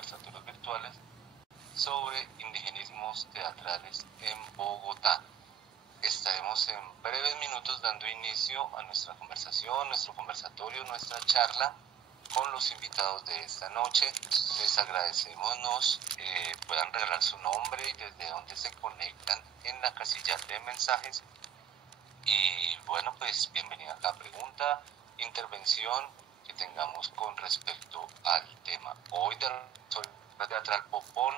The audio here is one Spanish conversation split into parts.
conversatorios virtuales sobre indigenismos teatrales en Bogotá. Estaremos en breves minutos dando inicio a nuestra conversación, nuestro conversatorio, nuestra charla con los invitados de esta noche. Les agradecemos nos puedan regalar su nombre y desde dónde se conectan en la casilla de mensajes. Y bueno, pues bienvenida a cada pregunta, intervención que tengamos con respecto al tema. Hoy de la teatral Popón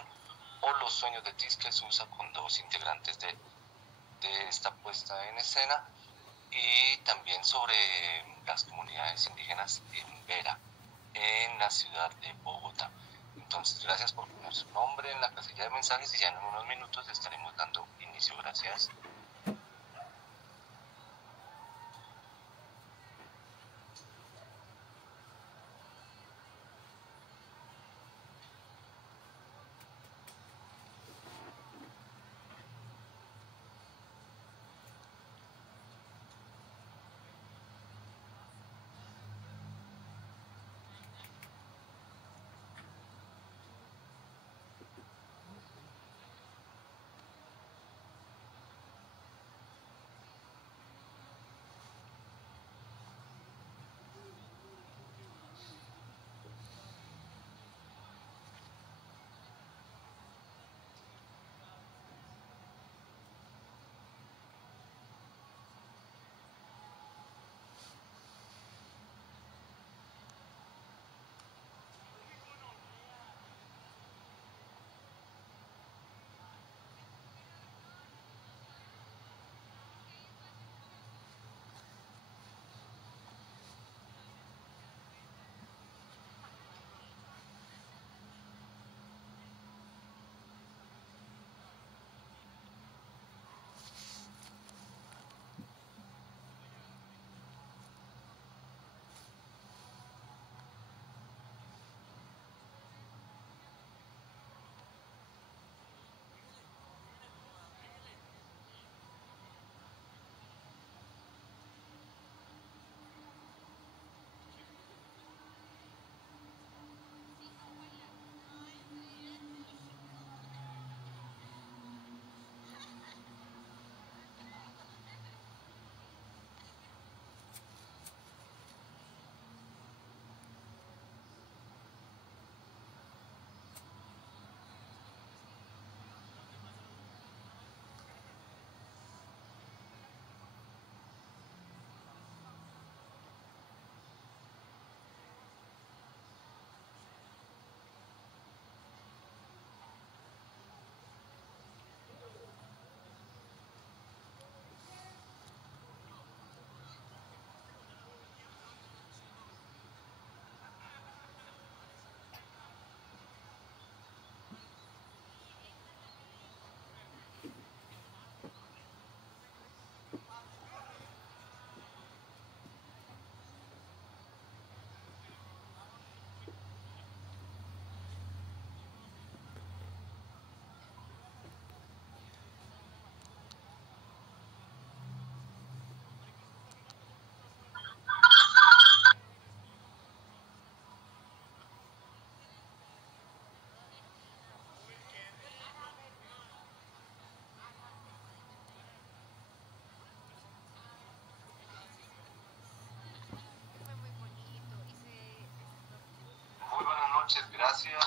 o Los sueños de Tisque Sousa, con dos integrantes de esta puesta en escena, y también sobre las comunidades indígenas en Vera, en la ciudad de Bogotá. Entonces, gracias por poner su nombre en la casilla de mensajes y ya en unos minutos estaremos dando inicio. Gracias.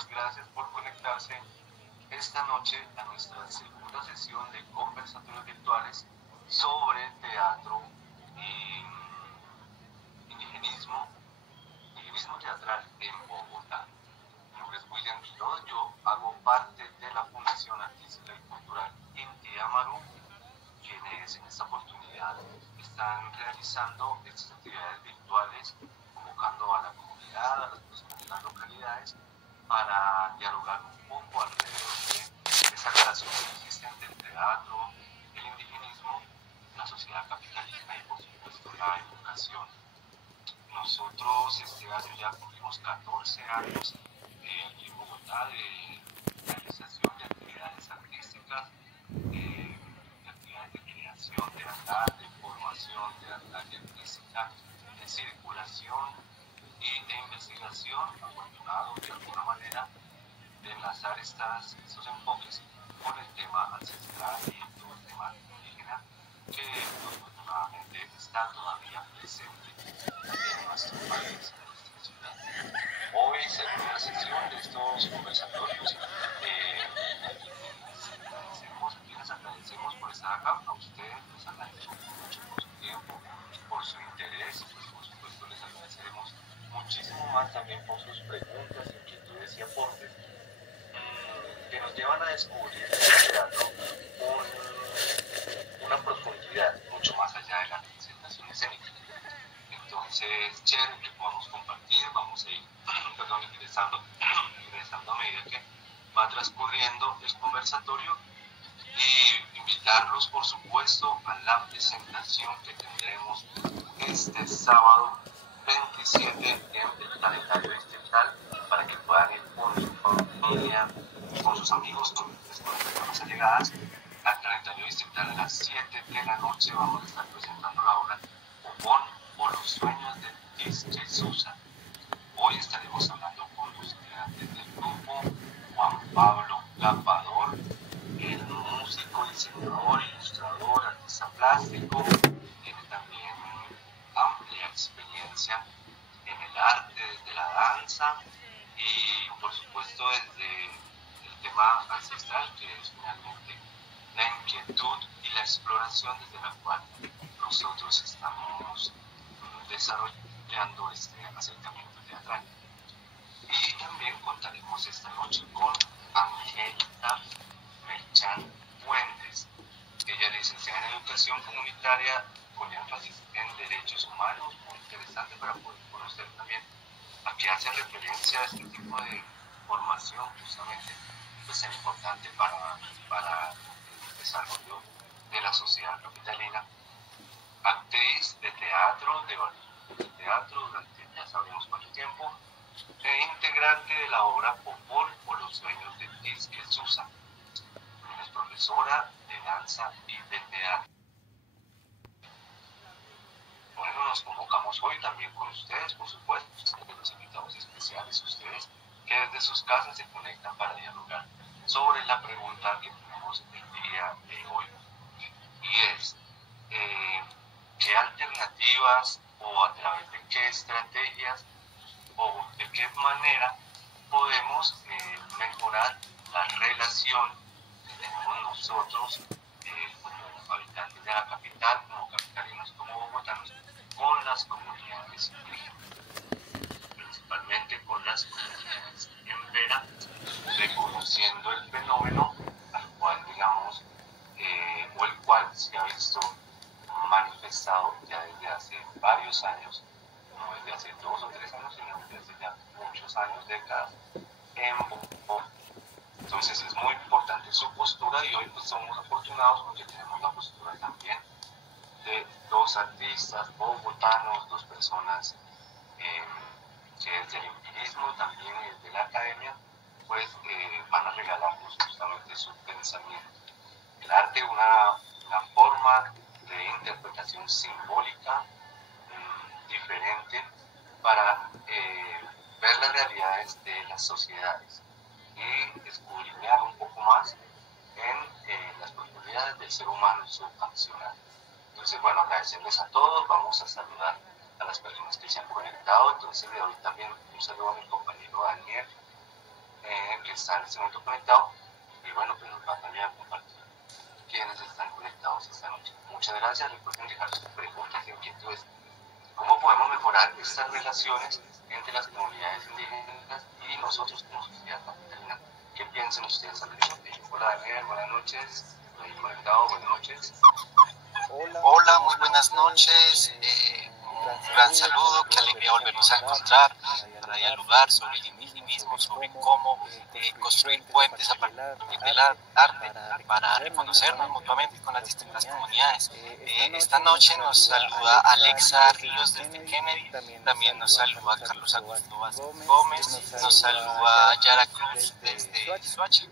Gracias por conectarse esta noche a nuestra segunda sesión de conversatorios virtuales sobre teatro y indigenismo teatral en Bogotá. Mi nombre es William Quiroz, yo hago parte de la Fundación Artística y Cultural Inti Amaru, quienes en esta oportunidad están realizando estas actividades virtuales, convocando a la comunidad, a las personas de las localidades, para dialogar un poco alrededor de esa relación que existe entre el teatro, el indigenismo, la sociedad capitalista y por supuesto la educación. Nosotros este año ya cumplimos 14 años aquí en Bogotá de realización de actividades artísticas, de actividades de creación teatral, de formación teatral y artística, de circulación y de investigación, afortunado de alguna manera, vincular estos enfoques con el tema ancestral y todo el tema indígena que afortunadamente está todavía presente en nuestro país, en nuestra ciudad. Hoy, segunda sesión de estos conversatorios, les agradecemos por estar acá. A ustedes les agradecemos mucho por su tiempo, por su interés y pues, por supuesto les agradeceremos muchísimo más también por sus preguntas, inquietudes y aportes que nos llevan a descubrir una profundidad mucho más allá de la representación escénica. Entonces, chévere que podamos compartir, vamos a ir ingresando a medida que va transcurriendo el conversatorio y invitarlos, por supuesto, a la presentación que tendremos este sábado 27 en el calendario distrital para que puedan ir con su familia, con sus amigos, con las personas allegadas al calendario distrital. A las 7 de la noche vamos a estar presentando la obra Popón o los sueños de Tisque Susa. Hoy estaremos hablando con los integrantes del grupo, Juan Pablo Lapador, el músico, diseñador, ilustrador, artista plástico, tiene también amplia experiencia en el arte, desde la danza y por supuesto desde el tema ancestral, que es finalmente la inquietud y la exploración desde la cual nosotros estamos desarrollando este acercamiento teatral. Y también contaremos esta noche con Angélica Merchan Fuentes. Ella es licenciada en Educación Comunitaria con énfasis en Derechos Humanos, muy interesante para poder conocer también a qué hace referencia a este tipo de formación, justamente pues, es importante para el desarrollo de la sociedad capitalina. Actriz de teatro, durante ya sabremos cuánto tiempo, e integrante de la obra Popol o los sueños de Tisque Susa. Es profesora de danza y de teatro. Bueno, nos convocamos hoy también con ustedes, por supuesto, los invitados especiales, ustedes que desde sus casas se conectan para dialogar sobre la pregunta que tenemos el día de hoy. Y es, ¿qué alternativas o a través de qué estrategias o de qué manera podemos mejorar la relación que tenemos nosotros como habitantes de la capital, como capitalinos, como bogotanos, con las comunidades indígenas, principalmente con las comunidades en Vera, reconociendo el fenómeno al cual, digamos, o el cual se ha visto manifestado ya desde hace varios años, no desde hace 2 o 3 años, sino desde hace ya muchos años, décadas, en Bogotá. Entonces es muy importante su postura y hoy pues somos afortunados porque tenemos la postura también de 2 artistas bogotanos, 2 personas que desde el empirismo también y desde la academia pues van a regalarnos justamente su pensamiento. El arte, una forma de interpretación simbólica diferente para ver las realidades de las sociedades y escudriñar un poco más en las profundidades del ser humano y su accionar. Entonces, bueno, agradecerles a todos, vamos a saludar a las personas que se han conectado. Entonces le doy también un saludo a mi compañero Daniel, que está en este momento conectado, y bueno, pues nos va también a compartir quienes están conectados esta noche. Muchas gracias, recuerden dejar sus preguntas e inquietudes. ¿Cómo podemos mejorar estas relaciones entre las comunidades indígenas y nosotros como sociedad capitalina? ¿Qué piensan ustedes al respecto? Hola Daniel, buenas noches. Estoy conectado, buenas noches. Hola, muy buenas noches. Un gran saludo, qué alegría volvernos a encontrar para dialogar sobre el indigenismo, sobre cómo construir puentes a partir del arte para reconocernos mutuamente con las distintas comunidades. Esta noche nos saluda Alexa Ríos desde Kennedy, también nos saluda Carlos Augusto Vázquez Gómez, nos saluda Yara Cruz desde Soacha.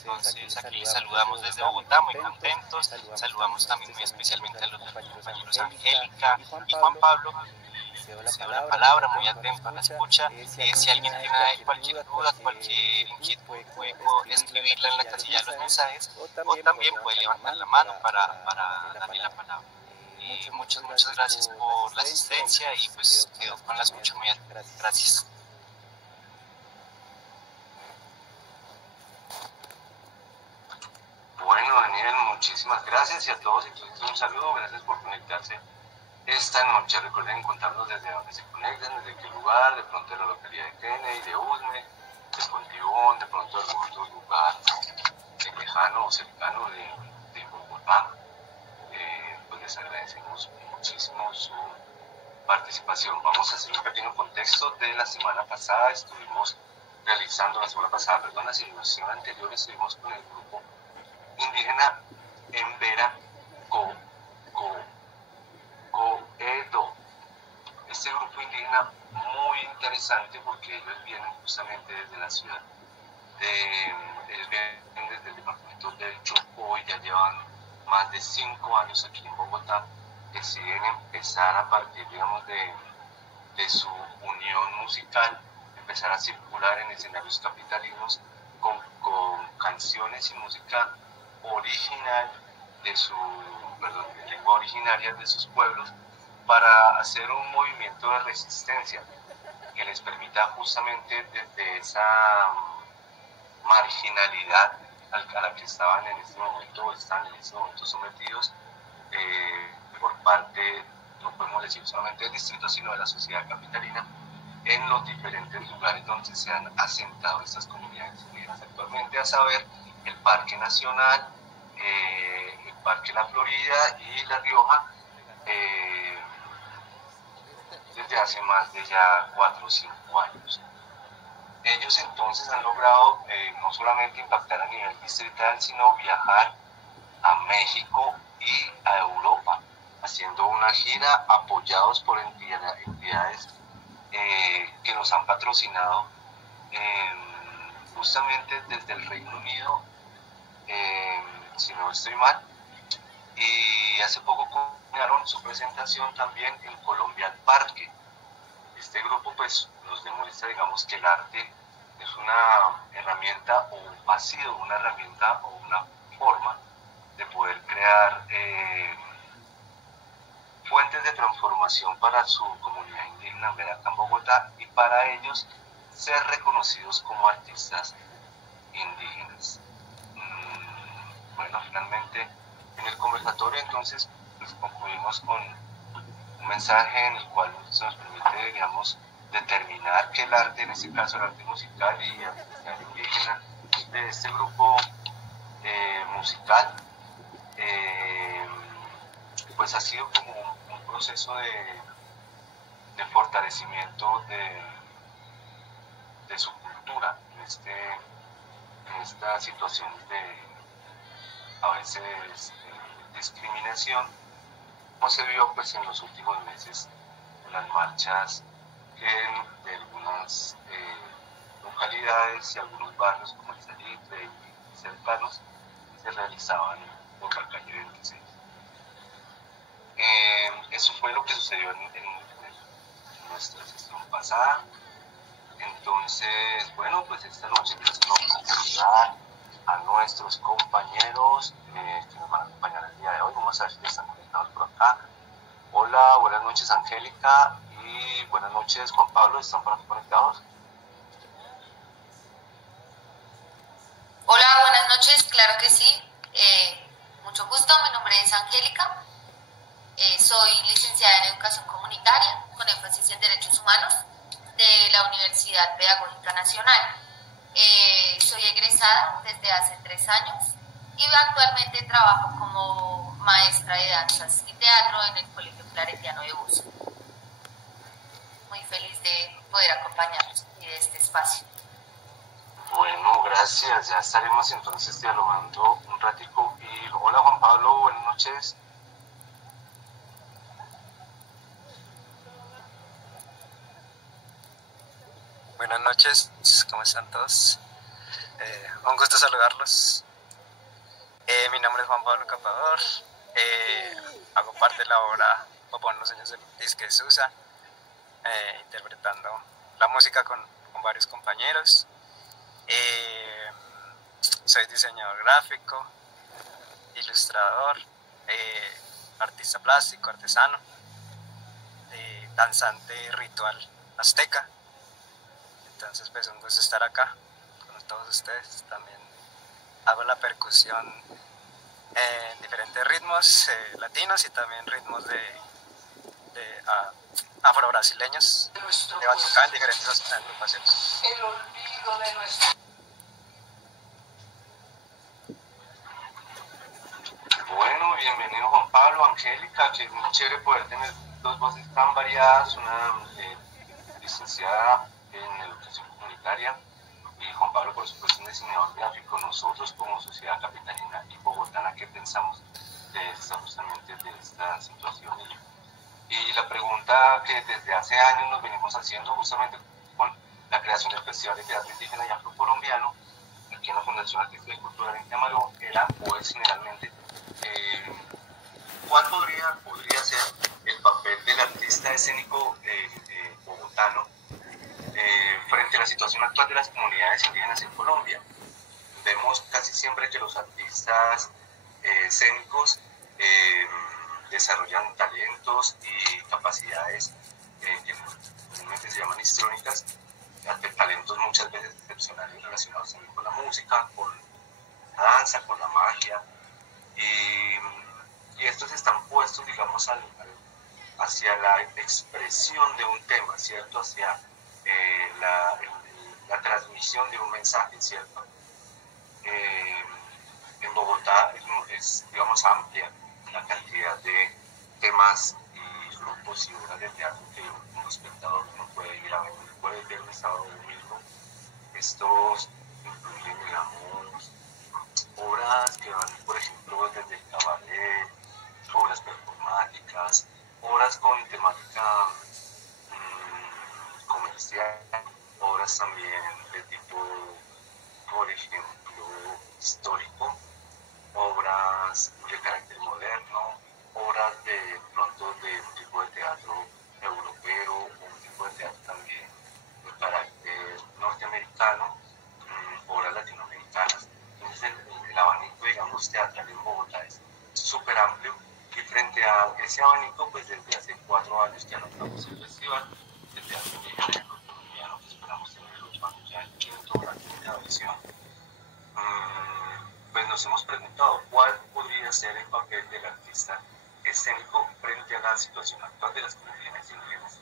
Entonces aquí saludamos desde Bogotá, muy contentos, saludamos también muy especialmente a los compañeros Angélica y Juan Pablo, cedo la palabra, muy atento a la escucha. Si alguien tiene cualquier duda, cualquier inquietud, puede escribirla en la casilla de los mensajes o también puede levantar la mano para darle la palabra. Muchas gracias por la asistencia y pues quedo con la escucha muy atenta. Gracias. Bueno, Daniel, muchísimas gracias y a todos entonces un saludo, gracias por conectarse esta noche. Recuerden contarnos desde dónde se conectan, desde qué lugar, de pronto de la localidad de Kennedy, de Usme, de Pontibón, de pronto de algún otro lugar lejano o cercano de Bogotá. Pues les agradecemos muchísimo su participación. Vamos a hacer un pequeño contexto de la semana pasada. La simulación anterior estuvimos con el grupo indígena Embera Coedo. Este grupo indígena muy interesante porque ellos vienen justamente desde la ciudad, ellos vienen desde el departamento del Chocó y ya llevan más de 5 años aquí en Bogotá. Deciden empezar a partir, digamos, de su unión musical, empezar a circular en escenarios capitalinos con canciones y música original de lengua originaria de sus pueblos, para hacer un movimiento de resistencia que les permita justamente desde esa marginalidad a la que estaban en este momento o están en este momento sometidos por parte, no podemos decir solamente del distrito, sino de la sociedad capitalina, en los diferentes lugares donde se han asentado estas comunidades indígenas actualmente, a saber, el Parque Nacional, el Parque La Florida y La Rioja, desde hace más de ya 4 o 5 años. Ellos entonces han logrado no solamente impactar a nivel distrital, sino viajar a México y a Europa, haciendo una gira apoyados por entidades que nos han patrocinado justamente desde el Reino Unido, si no estoy mal, y hace poco culminaron su presentación también en Colombia al Parque. Este grupo pues nos demuestra, digamos, que el arte es una herramienta o ha sido una herramienta o una forma de poder crear fuentes de transformación para su comunidad indígena acá en Bogotá y para ellos ser reconocidos como artistas indígenas. Bueno, finalmente en el conversatorio entonces pues, concluimos con un mensaje en el cual se nos permite, digamos, determinar que el arte, en este caso el arte musical y artística indígena de este grupo musical, pues ha sido como un proceso de fortalecimiento de su cultura en esta situación de a veces discriminación, como se vio pues en los últimos meses en las marchas de algunas localidades y algunos barrios como el Salitre y cercanos se realizaban por la calle 26. Eso fue lo que sucedió en nuestra sesión pasada. Entonces, bueno, pues esta noche vamos a saludar a nuestros compañeros que nos van a acompañar el día de hoy. Vamos a ver si están conectados por acá. Hola, buenas noches Angélica y buenas noches Juan Pablo, ¿están por aquí conectados? Hola, buenas noches, claro que sí. Mucho gusto, mi nombre es Angélica. Soy licenciada en Educación Comunitaria con énfasis en Derechos Humanos de la Universidad Pedagógica Nacional. Soy egresada desde hace 3 años y actualmente trabajo como maestra de danzas y teatro en el Colegio Claretiano de Buzo. Muy feliz de poder acompañarlos y de este espacio. Bueno, gracias. Ya estaremos entonces dialogando un ratico. Y hola Juan Pablo, buenas noches. Buenas noches, ¿cómo están todos? Un gusto saludarlos. Mi nombre es Juan Pablo Capador, hago parte de la obra Papá en los años del Disque Susa. interpretando la música con varios compañeros. Soy diseñador gráfico, ilustrador, artista plástico, artesano, danzante ritual azteca. Entonces pues un gusto estar acá con todos ustedes. También hago la percusión en diferentes ritmos latinos y también ritmos de afro-brasileños. Le van a tocar en diferentes agrupaciones. El olvido de nuestro... Bueno, bienvenido Juan Pablo, Angélica, que es muy chévere poder tener dos voces tan variadas, una licenciada en educación comunitaria y Juan Pablo, por supuesto, un diseñador gráfico. Nosotros como sociedad capitalina y bogotana, ¿qué pensamos justamente de esta situación? Y la pregunta que desde hace años nos venimos haciendo justamente con la creación del Festival de Teatro Indígena y Afrocolombiano aquí en la Fundación Artística y Cultural en Camarón, era o es generalmente ¿cuál podría ser el papel del artista escénico bogotano frente a la situación actual de las comunidades indígenas en Colombia? Vemos casi siempre que los artistas escénicos desarrollan talentos y capacidades que normalmente se llaman histrónicas, talentos muchas veces excepcionales relacionados también con la música, con la danza, con la magia, y estos están puestos, digamos, hacia la expresión de un tema, ¿cierto? Hacia la transmisión de un mensaje, ¿cierto? En Bogotá es, digamos, amplia la cantidad de temas y grupos y obras de teatro que un espectador no puede ir a ver, no puede ver un sábado domingo. Estos incluyen, digamos, obras que van, por ejemplo, desde el cabaret, obras performáticas, obras con temática comercial, obras también de tipo, por ejemplo, histórico, obras de carácter moderno, obras de pronto de un tipo de teatro europeo, un tipo de teatro también de carácter norteamericano, obras latinoamericanas. Entonces el abanico, digamos, teatral en Bogotá es súper amplio, y frente a ese abanico, pues desde hace 4 años que anotamos el festival de teatro indígena colombiano, que esperamos tener el 8 años ya el quinto, la quinta versión. Pues nos hemos preguntado cuál podría ser el papel del artista escénico frente a la situación actual de las comunidades indígenas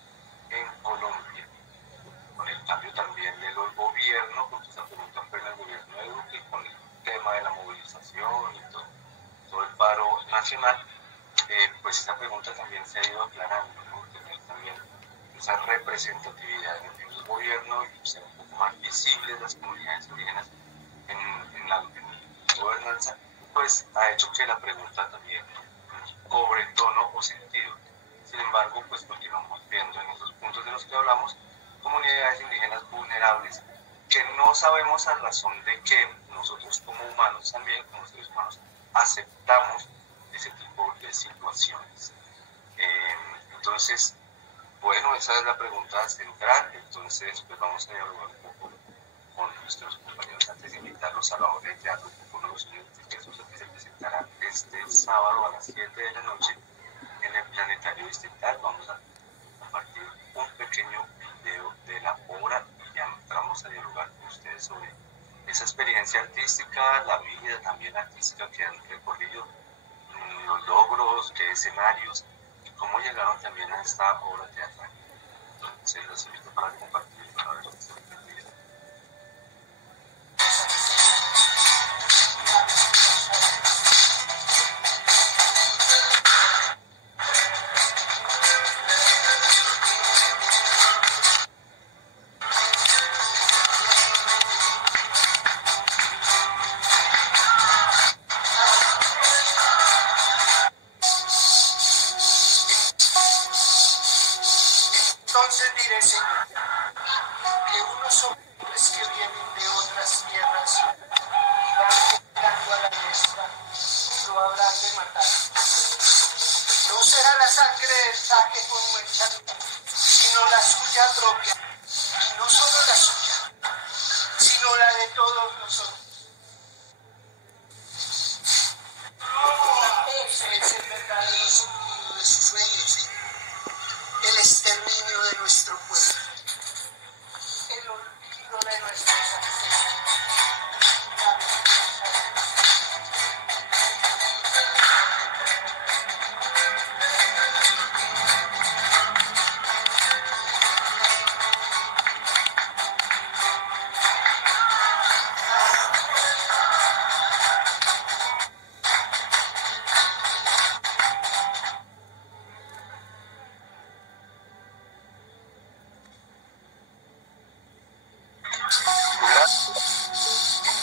en Colombia, con el cambio también del gobierno, porque esa pregunta fue en el gobierno de Duque, con el tema de la movilización y todo el paro nacional, pues esa pregunta también se ha ido aclarando, ¿no? Tener también esa representatividad en el gobierno y ser un poco más visibles las comunidades indígenas en la gobernanza, pues ha hecho que la pregunta también cobre tono o sentido. Sin embargo, pues continuamos viendo en esos puntos de los que hablamos comunidades indígenas vulnerables que no sabemos a razón de que nosotros como humanos también, como seres humanos, aceptamos ese tipo de situaciones. Entonces, bueno, esa es la pregunta central. Entonces, pues vamos a dialogar un poco con nuestros compañeros antes de invitarlos a la obra de teatro con los estudiantes que se presentará este sábado a las 7 de la noche en el Planetario Distrital. Vamos a compartir un pequeño video de la obra y ya entramos a dialogar con ustedes sobre esa experiencia artística, la vida también artística que han recorrido, los logros, qué escenarios y cómo llegaron también a esta obra teatral. Entonces los invito para compartir con nosotros este video. Entonces diré, Señor,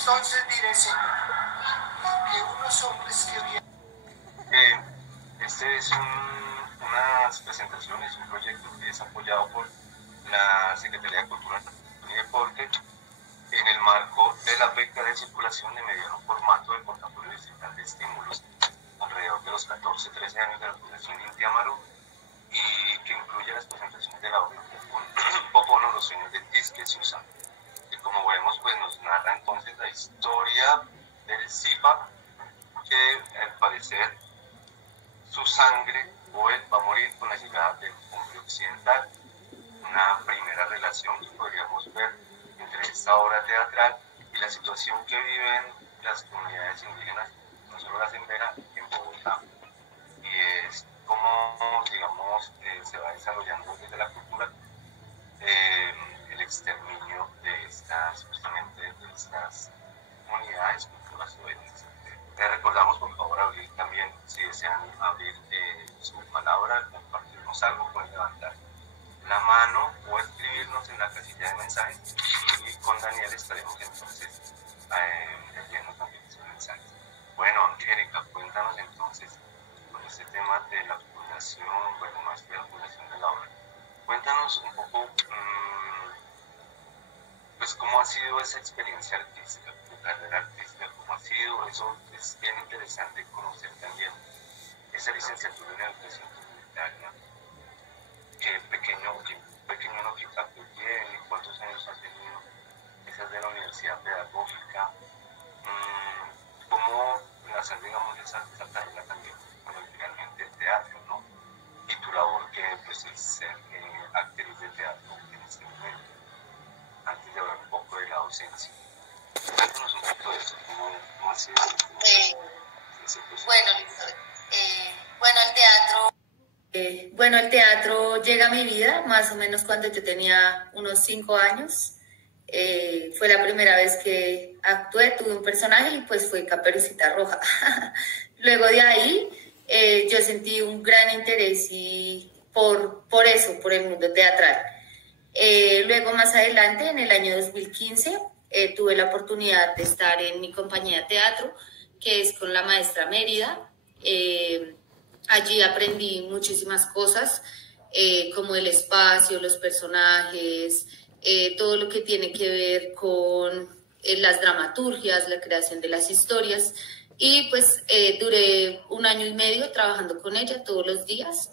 Entonces diré, Señor, que unos hombres que vienen... Este es unas presentaciones, un proyecto que es apoyado por la Secretaría de Cultura y Deporte en el marco de la beca de circulación de mediano formato del portafolio distrital de estímulos alrededor de los 14-13 años de la Fundación Inti Amaru, y que incluye las presentaciones de la obra Popono, los sueños de Tisque Susan, que como vemos pues nos narra entonces la historia del Zipa, que al parecer su sangre o él va a morir con la llegada del hombre occidental. Una primera relación que podríamos ver entre esta obra teatral y la situación que viven las comunidades indígenas, no solo la Sembera, en Bogotá. Y es como, digamos, se va desarrollando desde la cultura el exterminio de estas, justamente, de estas comunidades, culturas o etnias. Les recordamos, por favor, abrir también, si desean abrir su palabra, compartirnos algo, pueden levantar la mano o escribirnos en la casilla de mensajes, y con Daniel estaremos entonces leyendo también esos mensajes. Bueno, Angélica, cuéntanos entonces con este tema de la fundación, bueno, más de la fundación de la obra. Cuéntanos un poco, pues, cómo ha sido esa experiencia artística, tu carrera artística, cómo ha sido. Eso es bien interesante conocer también esa licenciatura en educación comunitaria. ¿Qué pequeño no quita que tiene? ¿Cuántos años ha tenido? Esa es de la Universidad Pedagógica. ¿Cómo hacer, digamos, esa carrera también, bueno, finalmente el teatro, ¿no? Y tu labor, que pues es ser actriz de teatro en este momento, antes de hablar un poco de la docencia. Cuéntanos un poco de eso, cómo ha sido ese proceso. Bueno, el teatro llega a mi vida más o menos cuando yo tenía unos 5 años. Fue la primera vez que actué, tuve un personaje y pues fue Caperucita Roja. Luego de ahí yo sentí un gran interés por eso, por el mundo teatral. Luego más adelante, en el año 2015, tuve la oportunidad de estar en mi compañía de teatro, que es con la maestra Mérida. Allí aprendí muchísimas cosas, como el espacio, los personajes, todo lo que tiene que ver con las dramaturgias, la creación de las historias. Y pues duré 1 año y medio trabajando con ella todos los días,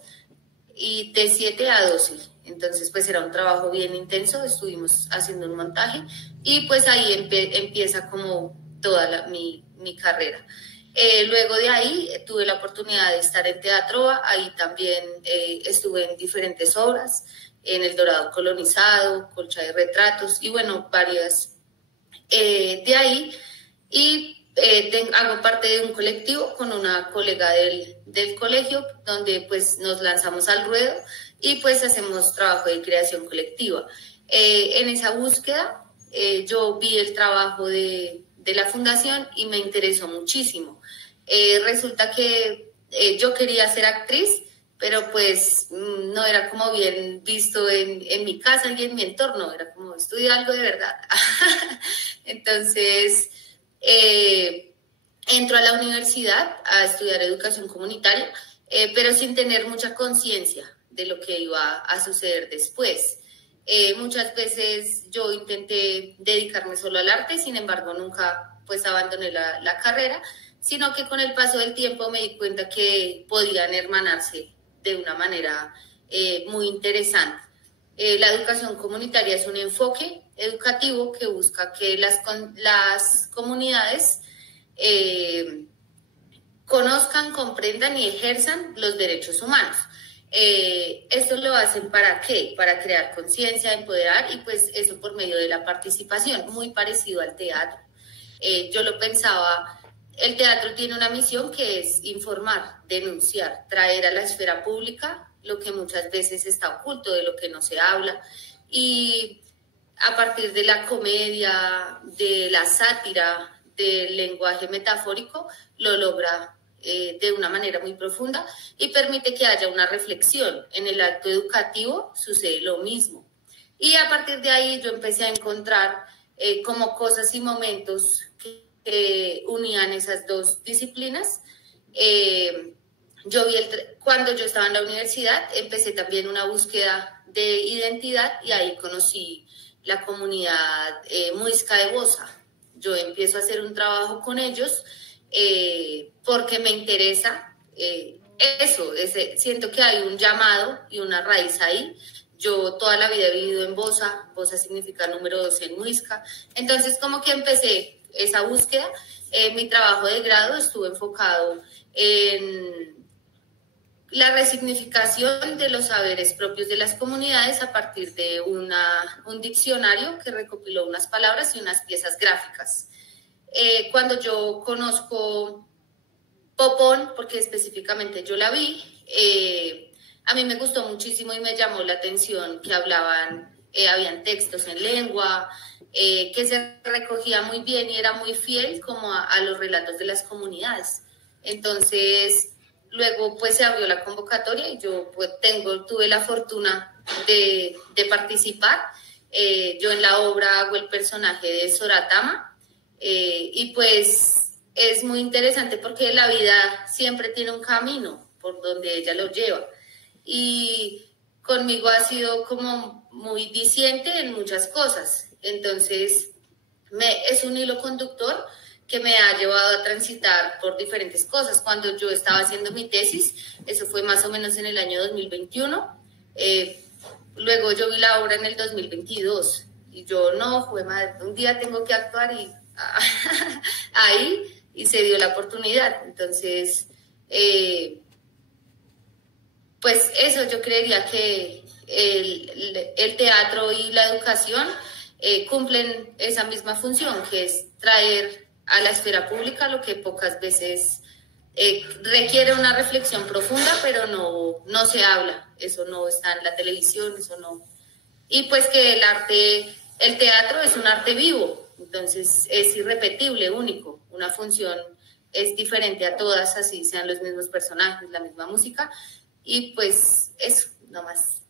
y de 7 a 12. Entonces pues era un trabajo bien intenso, estuvimos haciendo un montaje y pues ahí empieza como toda mi carrera. Luego de ahí tuve la oportunidad de estar en Teatro A. Ahí también estuve en diferentes obras, en El Dorado Colonizado, Colcha de Retratos y bueno, varias de ahí. Y hago parte de un colectivo con una colega del colegio, donde pues nos lanzamos al ruedo y pues hacemos trabajo de creación colectiva. En esa búsqueda yo vi el trabajo de la fundación y me interesó muchísimo. Resulta que yo quería ser actriz, pero pues no era como bien visto en mi casa y en mi entorno, era como estudiar algo de verdad. Entonces entro a la universidad a estudiar educación comunitaria, pero sin tener mucha conciencia de lo que iba a suceder después. Muchas veces yo intenté dedicarme solo al arte, sin embargo nunca pues abandoné la carrera, sino que con el paso del tiempo me di cuenta que podían hermanarse de una manera muy interesante. La educación comunitaria es un enfoque educativo que busca que las comunidades conozcan, comprendan y ejerzan los derechos humanos. Esto lo hacen ¿para qué? Para crear conciencia, empoderar, y pues eso por medio de la participación, muy parecido al teatro. Yo lo pensaba, el teatro tiene una misión que es informar, denunciar, traer a la esfera pública lo que muchas veces está oculto, de lo que no se habla, y a partir de la comedia, de la sátira, del lenguaje metafórico, lo logra de una manera muy profunda y permite que haya una reflexión. En el acto educativo sucede lo mismo. Y a partir de ahí yo empecé a encontrar como cosas y momentos que unían esas dos disciplinas. Cuando yo estaba en la universidad, empecé también una búsqueda de identidad y ahí conocí la comunidad muisca de Bosa. Yo empiezo a hacer un trabajo con ellos porque me interesa siento que hay un llamado y una raíz ahí. Yo toda la vida he vivido en Bosa, Bosa significa número 12 en muisca, entonces como que empecé esa búsqueda. Mi trabajo de grado estuvo enfocado en la resignificación de los saberes propios de las comunidades a partir de un diccionario que recopiló unas palabras y unas piezas gráficas. Cuando yo conozco Popón, porque específicamente yo la vi, a mí me gustó muchísimo y me llamó la atención que habían textos en lengua, que se recogía muy bien y era muy fiel como a los relatos de las comunidades. Entonces, luego pues se abrió la convocatoria y yo pues tuve la fortuna de participar. Yo en la obra hago el personaje de Soratama y pues es muy interesante porque la vida siempre tiene un camino por donde ella lo lleva. Y conmigo ha sido como muy diciente en muchas cosas. Entonces, es un hilo conductor que me ha llevado a transitar por diferentes cosas. Cuando yo estaba haciendo mi tesis, eso fue más o menos en el año 2021, luego yo vi la obra en el 2022 y yo, no, jue madre, un día tengo que actuar y ahí, y se dio la oportunidad. Entonces, pues eso, yo creería que el teatro y la educación cumplen esa misma función, que es traer a la esfera pública lo que pocas veces requiere una reflexión profunda, pero no se habla. Eso no está en la televisión, eso no. Y pues que el teatro es un arte vivo, entonces es irrepetible, único. Una función es diferente a todas, así sean los mismos personajes, la misma música. Y pues eso, no más.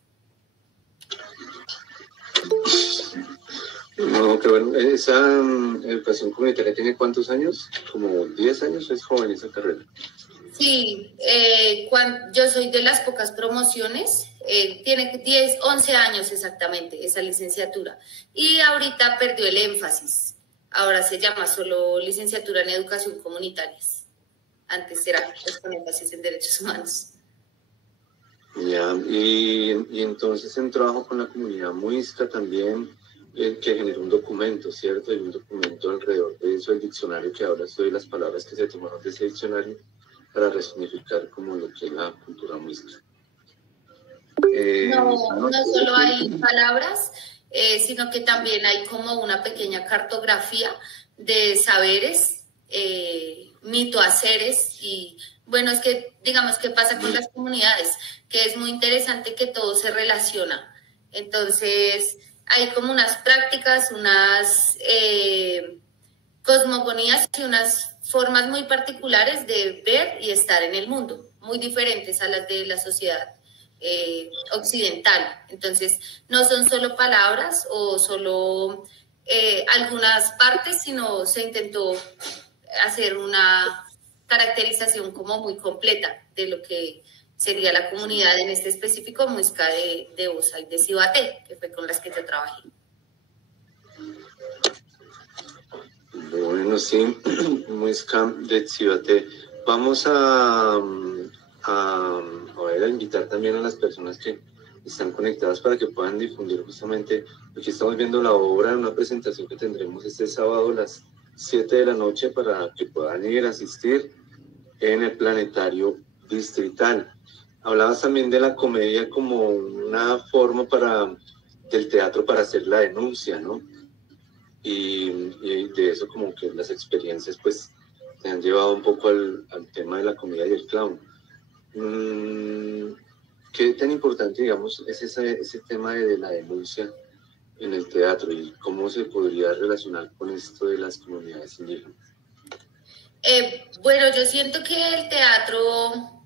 No, qué bueno. ¿Esa educación comunitaria tiene cuántos años? ¿Como 10 años? ¿Es joven esa carrera? Sí, yo soy de las pocas promociones, tiene 11 años exactamente esa licenciatura. Y ahorita perdió el énfasis, ahora se llama solo licenciatura en educación comunitarias. Antes era pues, con énfasis en derechos humanos. Ya, y entonces en trabajo con la comunidad muisca también, que generó un documento, ¿cierto? Hay un documento alrededor de eso, el diccionario que habla sobre las palabras que se tomaron de ese diccionario para resignificar como lo que es la cultura muisca. No solo hay palabras, sino que también hay como una pequeña cartografía de saberes, mitohaceres y bueno, es que digamos qué pasa con las comunidades, que es muy interesante que todo se relaciona. Entonces hay como unas prácticas, unas cosmogonías y unas formas muy particulares de ver y estar en el mundo, muy diferentes a las de la sociedad occidental. Entonces no son solo palabras o solo algunas partes, sino se intentó hacer una caracterización como muy completa de lo que sería la comunidad, en este específico muisca de Bosa y de Cibaté, que fue con las que yo trabajé. Bueno, sí, muisca de Cibaté. Vamos a invitar también a las personas que están conectadas para que puedan difundir justamente, aquí estamos viendo la obra, una presentación que tendremos este sábado a las 7 de la noche para que puedan ir a asistir en el Planetario Distrital. Hablabas también de la comedia como una forma del teatro para hacer la denuncia, ¿no? Y de eso como que las experiencias pues te han llevado un poco al tema de la comedia y el clown. ¿Qué tan importante, digamos, es ese tema de la denuncia en el teatro y cómo se podría relacionar con esto de las comunidades indígenas? Bueno, yo siento que el teatro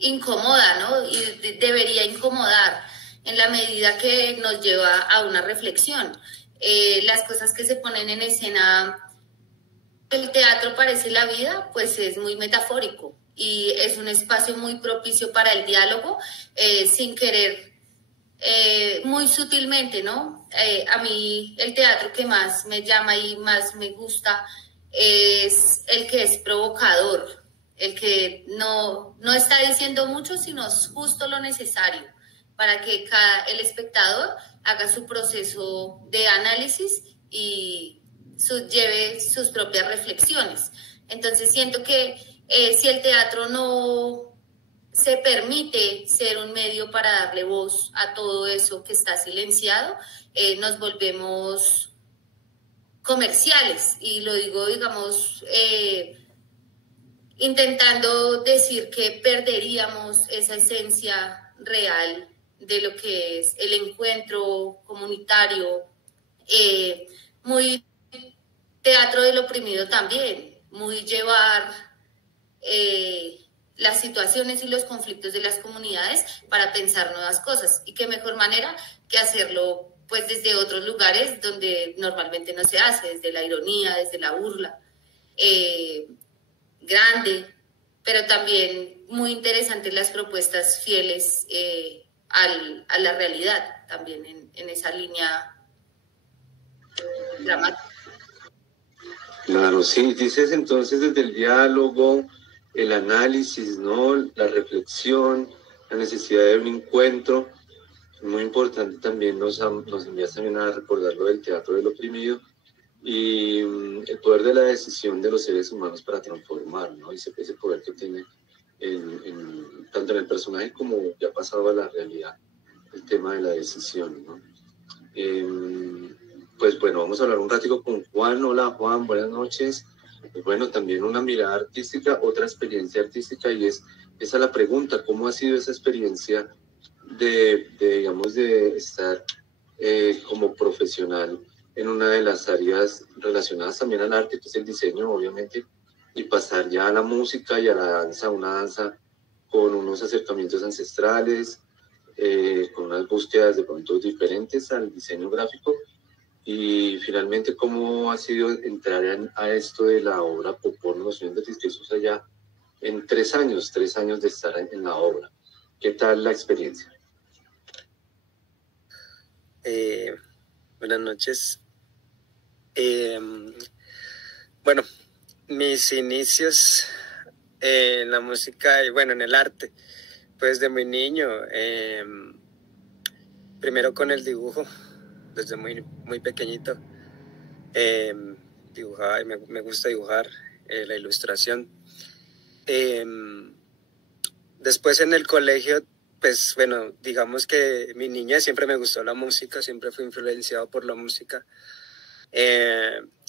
incomoda, ¿no? Y debería incomodar en la medida que nos lleva a una reflexión. las cosas que se ponen en escena. El teatro parece la vida, pues es muy metafórico y es un espacio muy propicio para el diálogo, sin querer, muy sutilmente, ¿no? A mí el teatro que más me llama y más me gusta es el que es provocador, el que no está diciendo mucho, sino justo lo necesario para que el espectador haga su proceso de análisis y lleve sus propias reflexiones. Entonces siento que si el teatro no se permite ser un medio para darle voz a todo eso que está silenciado, nos volvemos comerciales, y lo digo, digamos, intentando decir que perderíamos esa esencia real de lo que es el encuentro comunitario, muy teatro del oprimido también, muy llevar las situaciones y los conflictos de las comunidades para pensar nuevas cosas, y qué mejor manera que hacerlo pues desde otros lugares donde normalmente no se hace, desde la ironía, desde la burla, grande, pero también muy interesantes las propuestas fieles a la realidad, también en esa línea dramática. Claro, sí, dices entonces desde el diálogo, el análisis, ¿no? La reflexión, la necesidad de un encuentro. Muy importante también nos envías también a recordar lo del teatro del oprimido y el poder de la decisión de los seres humanos para transformar, ¿no? Ese poder que tiene tanto en el personaje como ya pasado a la realidad, el tema de la decisión, ¿no? Pues bueno, vamos a hablar un ratico con Juan. Hola Juan, buenas noches. Pues bueno, también una mirada artística, otra experiencia artística, y esa la pregunta, ¿cómo ha sido esa experiencia digamos, de estar como profesional en una de las áreas relacionadas también al arte, que es el diseño, obviamente, y pasar ya a la música y a la danza, una danza con unos acercamientos ancestrales, con unas búsquedas de pronto diferentes al diseño gráfico? Y finalmente, ¿cómo ha sido entrar a esto de la obra Popol Vuh de Tristezos allá en 3 años de estar en la obra? ¿Qué tal la experiencia? Buenas noches. Bueno, mis inicios en la música y bueno, en el arte, pues de muy niño, primero con el dibujo, desde muy, muy pequeñito. Dibujaba y me gusta dibujar, la ilustración. Después en el colegio, pues bueno, digamos que mi niña siempre me gustó la música, siempre fui influenciado por la música.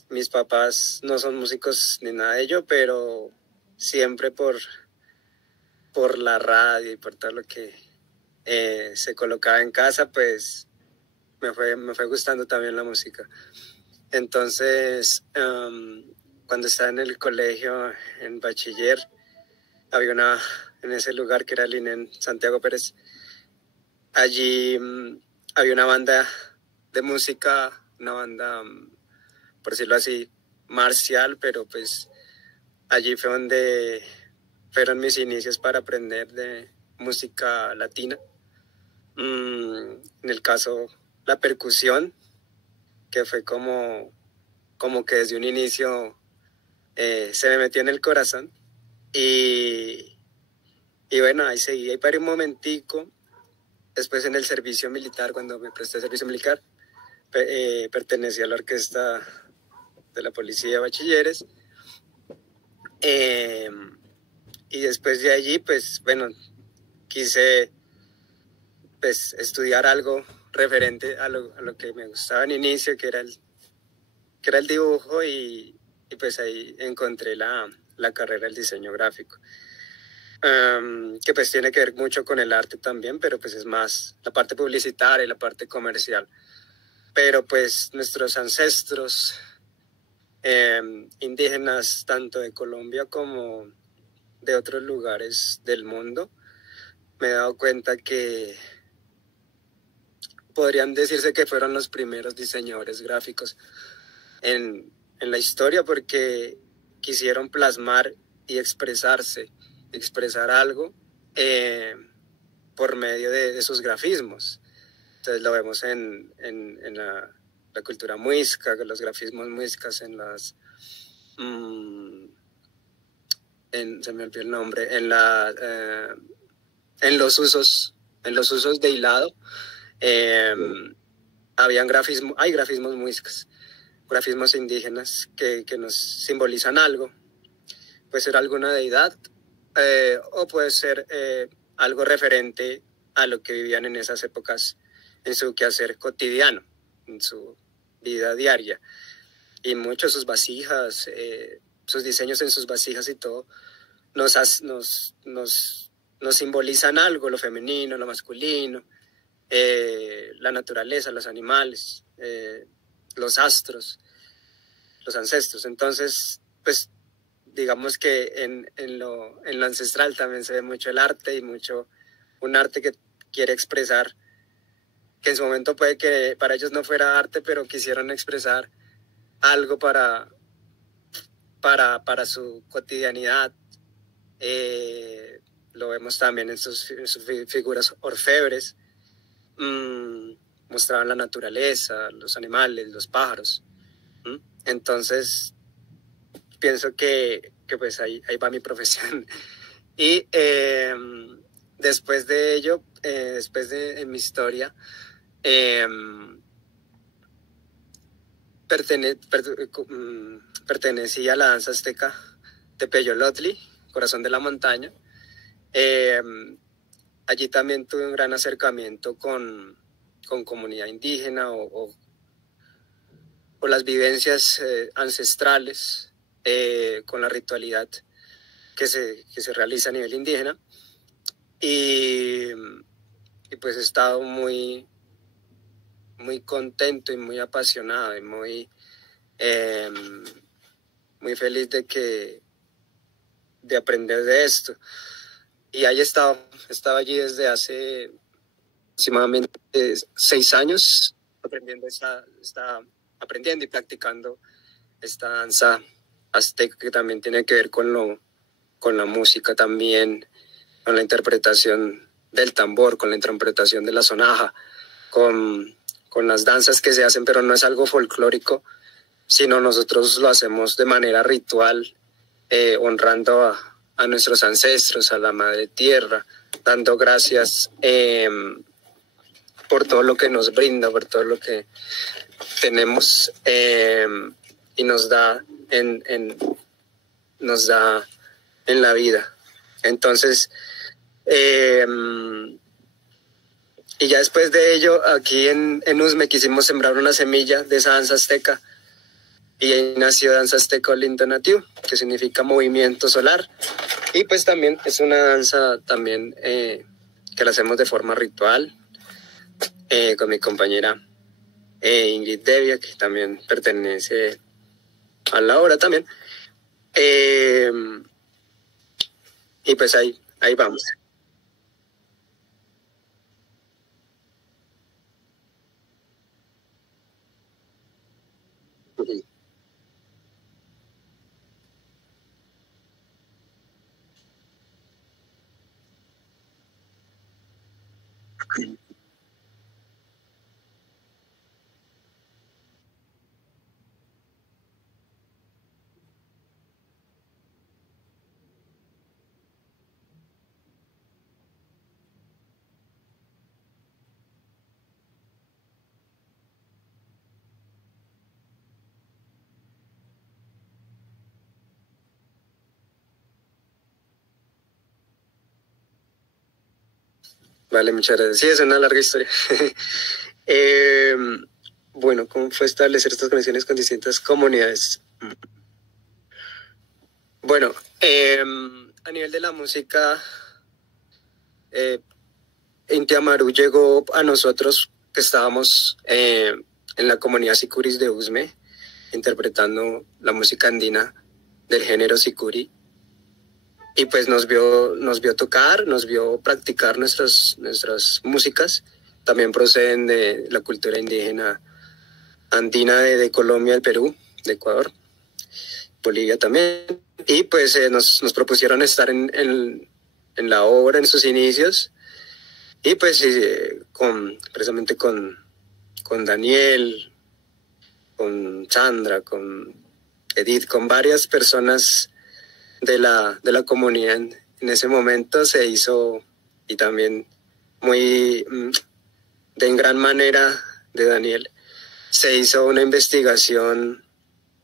Mis papás no son músicos ni nada de ello, pero siempre por la radio y por todo lo que se colocaba en casa, pues me fue gustando también la música. Entonces, cuando estaba en el colegio, en bachiller, había en ese lugar que era el INEN Santiago Pérez, allí había una banda de música, una banda, por decirlo así, marcial, pero pues allí fue donde fueron mis inicios para aprender de música latina. En el caso, la percusión, que fue como que desde un inicio se me metió en el corazón. Y bueno, ahí seguí, ahí paré un momentico. Después en el servicio militar, cuando me presté servicio militar, pertenecía a la orquesta de la Policía de Bachilleres. Y después de allí, pues bueno, quise pues estudiar algo referente a lo que me gustaba en inicio, que era el dibujo, y pues ahí encontré la carrera del diseño gráfico, que pues tiene que ver mucho con el arte también, pero pues es más la parte publicitaria y la parte comercial. Pero pues nuestros ancestros indígenas, tanto de Colombia como de otros lugares del mundo, me he dado cuenta que podrían decirse que fueron los primeros diseñadores gráficos en la historia, porque quisieron plasmar y expresar algo por medio de sus grafismos. Entonces lo vemos en la cultura muisca, los grafismos muiscas, se me olvidó el nombre, en los usos de hilado. Hay grafismos muiscas, grafismos indígenas que nos simbolizan algo. Puede ser alguna deidad o puede ser algo referente a lo que vivían en esas épocas en su quehacer cotidiano, en su vida diaria. Y muchos sus vasijas, sus diseños en sus vasijas y todo, nos simbolizan algo, lo femenino, lo masculino, la naturaleza, los animales, los astros, los ancestros. Entonces, pues digamos que en lo ancestral también se ve mucho el arte, y mucho un arte que quiere expresar, que en su momento puede que para ellos no fuera arte, pero quisieron expresar algo para su cotidianidad. Lo vemos también en sus figuras orfebres. Mostraban la naturaleza, los animales, los pájaros. Entonces pienso que pues ahí va mi profesión. Y después de ello, después de mi historia, pertenecí a la danza azteca Tepeyolotli, Corazón de la Montaña. Allí también tuve un gran acercamiento con comunidad indígena o las vivencias ancestrales, con la ritualidad que se realiza a nivel indígena. Y pues he estado muy contento y muy apasionado y muy feliz de aprender de esto. Y ahí estaba allí desde hace aproximadamente 6 años aprendiendo y practicando esta danza azteca, que también tiene que ver con la música también, con la interpretación del tambor, con la interpretación de la sonaja, con las danzas que se hacen, pero no es algo folclórico, sino nosotros lo hacemos de manera ritual, honrando a nuestros ancestros, a la Madre Tierra, dando gracias por todo lo que nos brinda, por todo lo que tenemos y nos da en la vida. Entonces, y ya después de ello, aquí en Usme quisimos sembrar una semilla de esa danza azteca, y ahí nació Danza Azteca Olinto Nativo, que significa movimiento solar. Y pues también es una danza también que la hacemos de forma ritual, con mi compañera Ingrid Devia, que también pertenece a la obra también. Y pues ahí vamos. Vale, muchas gracias. Sí, es una larga historia. Bueno, ¿cómo fue establecer estas conexiones con distintas comunidades? Bueno, a nivel de la música, Inti Amaru llegó a nosotros, que estábamos en la comunidad sicuris de Usme, interpretando la música andina del género sicuri. Y pues nos vio tocar, nos vio practicar nuestras músicas, también proceden de la cultura indígena andina de Colombia, del Perú, de Ecuador, Bolivia también. Y pues nos propusieron estar en la obra en sus inicios. Y pues precisamente con Daniel, con Sandra, con Edith, con varias personas de la comunidad en ese momento se hizo, y también muy en gran manera de Daniel, se hizo una investigación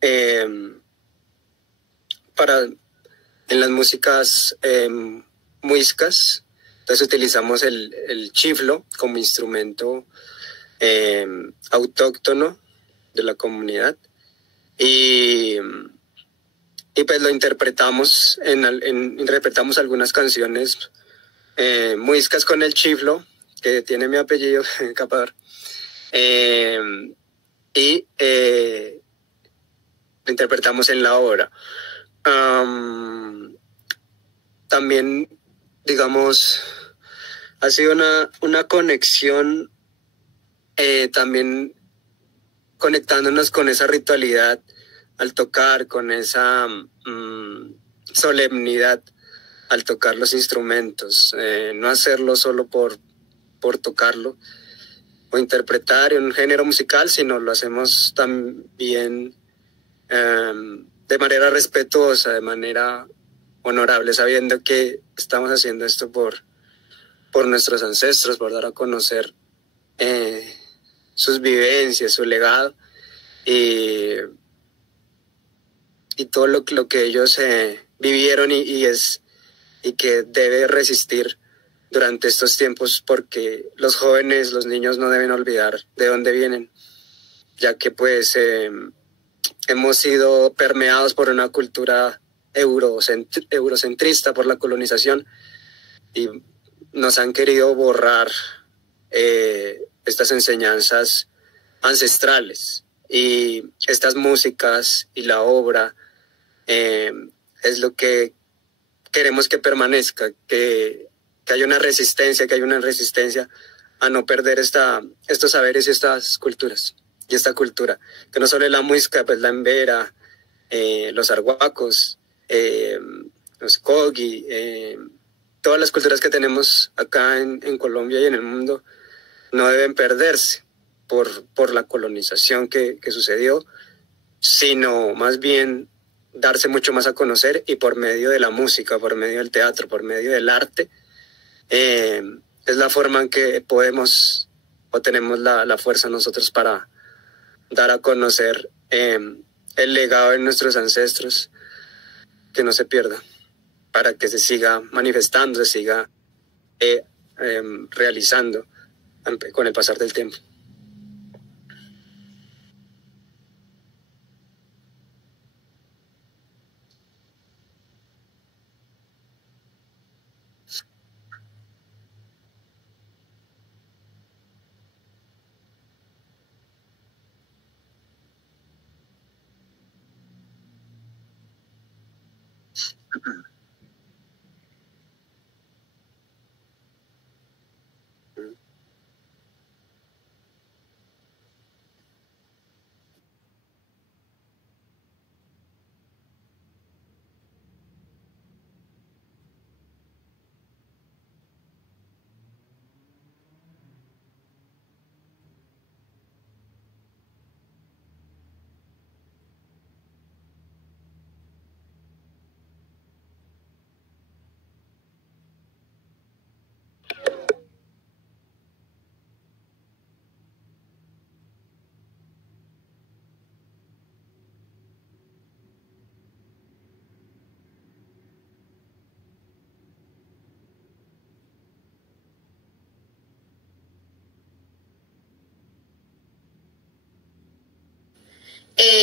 en las músicas muiscas. Entonces utilizamos el chiflo como instrumento autóctono de la comunidad y pues lo interpretamos, interpretamos algunas canciones muiscas con el chiflo, que tiene mi apellido, Capador, y lo interpretamos en la obra. También, digamos, ha sido una conexión, también conectándonos con esa ritualidad al tocar, con esa solemnidad al tocar los instrumentos, no hacerlo solo por tocarlo o interpretar un género musical, sino lo hacemos también de manera respetuosa, de manera honorable, sabiendo que estamos haciendo esto por nuestros ancestros, por dar a conocer sus vivencias, su legado y todo lo que ellos vivieron y que debe resistir durante estos tiempos, porque los jóvenes, los niños no deben olvidar de dónde vienen, ya que pues hemos sido permeados por una cultura eurocentrista, por la colonización, y nos han querido borrar estas enseñanzas ancestrales, y estas músicas y la obra es lo que queremos que permanezca, que haya una resistencia a no perder estos saberes y estas culturas, y esta cultura, que no solo es la muisca, pues la embera, los arhuacos, los cogi, todas las culturas que tenemos acá en Colombia y en el mundo no deben perderse por la colonización que sucedió, sino más bien darse mucho más a conocer, y por medio de la música, por medio del teatro, por medio del arte, es la forma en que podemos o tenemos la fuerza nosotros para dar a conocer el legado de nuestros ancestros, que no se pierda, para que se siga manifestando, se siga realizando con el pasar del tiempo.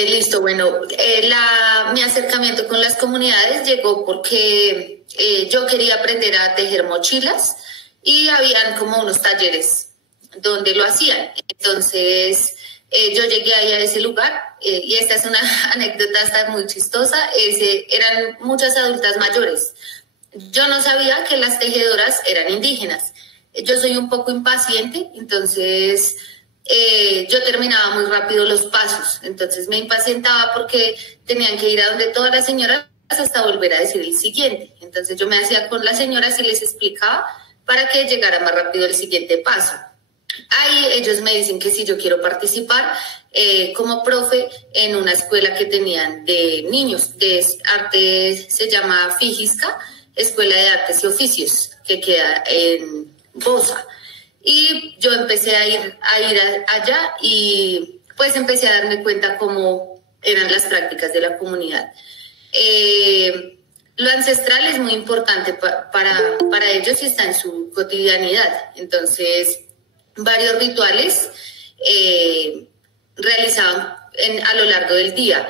Listo, bueno, mi acercamiento con las comunidades llegó porque yo quería aprender a tejer mochilas y habían como unos talleres donde lo hacían. Entonces yo llegué ahí a ese lugar y esta es una anécdota hasta muy chistosa. Eran muchas adultas mayores. Yo no sabía que las tejedoras eran indígenas. yo soy un poco impaciente, entonces yo terminaba muy rápido los pasos, entonces me impacientaba porque tenían que ir a donde todas las señoras hasta volver a decir el siguiente. Entonces yo me hacía con las señoras y les explicaba para que llegara más rápido el siguiente paso. Ahí ellos me dicen que si yo quiero participar como profe en una escuela que tenían de niños, de arte, se llama Fijisca, Escuela de Artes y Oficios, que queda en Bosa. Y yo empecé a ir allá y pues empecé a darme cuenta cómo eran las prácticas de la comunidad. Lo ancestral es muy importante para ellos y está en su cotidianidad. Entonces, varios rituales realizaban a lo largo del día.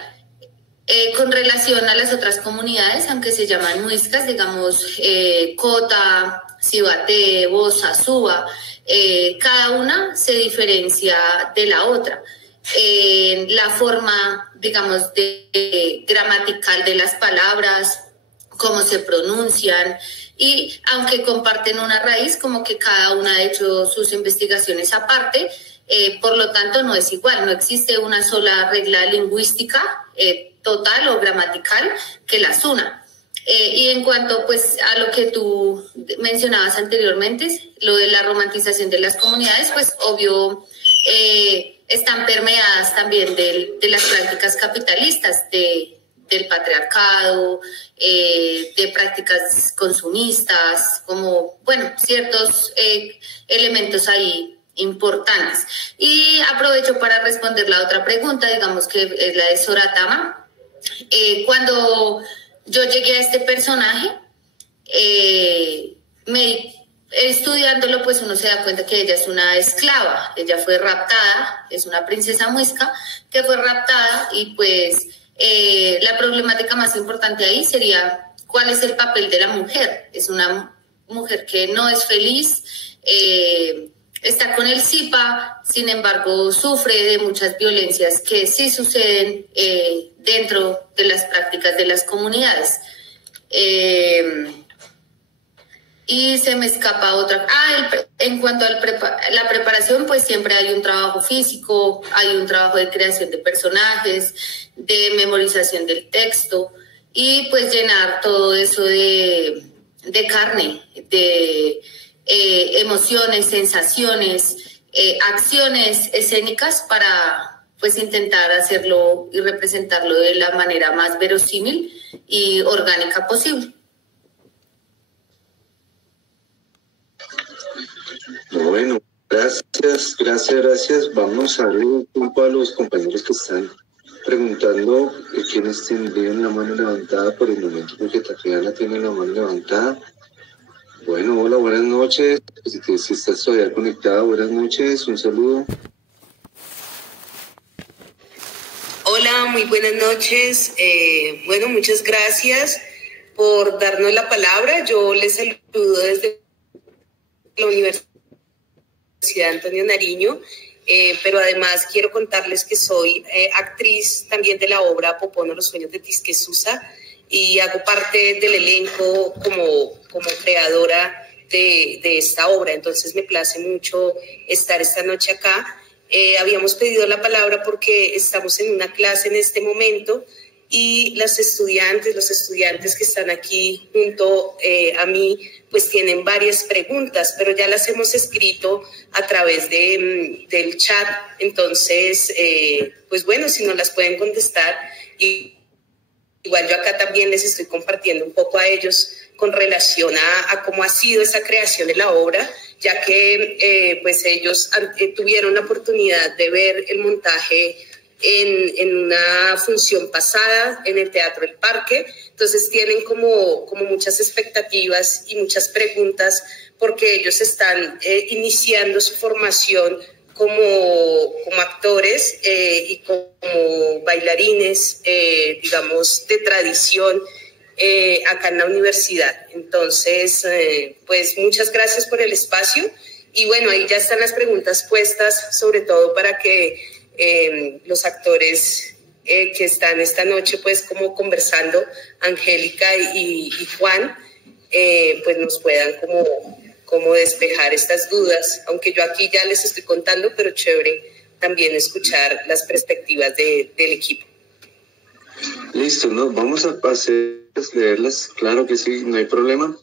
Con relación a las otras comunidades, aunque se llaman muiscas, digamos Cota, Cibate, Bosa, Suba, cada una se diferencia de la otra. La forma, digamos, gramatical de las palabras, cómo se pronuncian, y aunque comparten una raíz, como que cada una ha hecho sus investigaciones aparte, por lo tanto no es igual, no existe una sola regla lingüística total o gramatical que las una. Y en cuanto pues a lo que tú mencionabas anteriormente, lo de la romantización de las comunidades, pues obvio están permeadas también de las prácticas capitalistas, del patriarcado, de prácticas consumistas, como, bueno, ciertos elementos ahí importantes. Y aprovecho para responder la otra pregunta, digamos que es la de Soratama. Cuando yo llegué a este personaje, estudiándolo, pues uno se da cuenta que ella es una esclava, ella fue raptada, es una princesa muisca que fue raptada y pues la problemática más importante ahí sería cuál es el papel de la mujer. Es una mujer que no es feliz, está con el Zipa, sin embargo sufre de muchas violencias que sí suceden dentro de las prácticas de las comunidades. Y se me escapa otra. En cuanto a la preparación, pues siempre hay un trabajo físico, hay un trabajo de creación de personajes, de memorización del texto y pues llenar todo eso de carne, de emociones, sensaciones, acciones escénicas para pues intentar hacerlo y representarlo de la manera más verosímil y orgánica posible. Bueno, gracias. Vamos a darle un tiempo a los compañeros que están preguntando quiénes tendrían la mano levantada por el momento, porque Tatiana tiene la mano levantada. Bueno, hola, buenas noches. Si estás todavía conectada, buenas noches, un saludo. Hola, muy buenas noches. Bueno, muchas gracias por darnos la palabra. Yo les saludo desde la Universidad Antonio Nariño, pero además quiero contarles que soy actriz también de la obra Popono, los sueños de Tisque Susa, y hago parte del elenco como creadora de esta obra. Entonces me place mucho estar esta noche acá. Habíamos pedido la palabra porque estamos en una clase en este momento y los estudiantes que están aquí junto a mí, pues tienen varias preguntas, pero ya las hemos escrito a través del chat. Entonces, pues bueno, si no las pueden contestar, igual yo acá también les estoy compartiendo un poco a ellos con relación a cómo ha sido esa creación de la obra, ya que pues ellos tuvieron la oportunidad de ver el montaje en una función pasada en el Teatro El Parque. Entonces tienen como muchas expectativas y muchas preguntas porque ellos están iniciando su formación como actores y como bailarines, digamos, de tradición acá en la universidad. Entonces, pues muchas gracias por el espacio y bueno, ahí ya están las preguntas puestas, sobre todo para que los actores que están esta noche pues como conversando, Angélica y Juan, pues nos puedan como como despejar estas dudas, aunque yo aquí ya les estoy contando, pero chévere también escuchar las perspectivas del equipo. Listo, ¿no? Vamos a leerlas, claro que sí, no hay problema.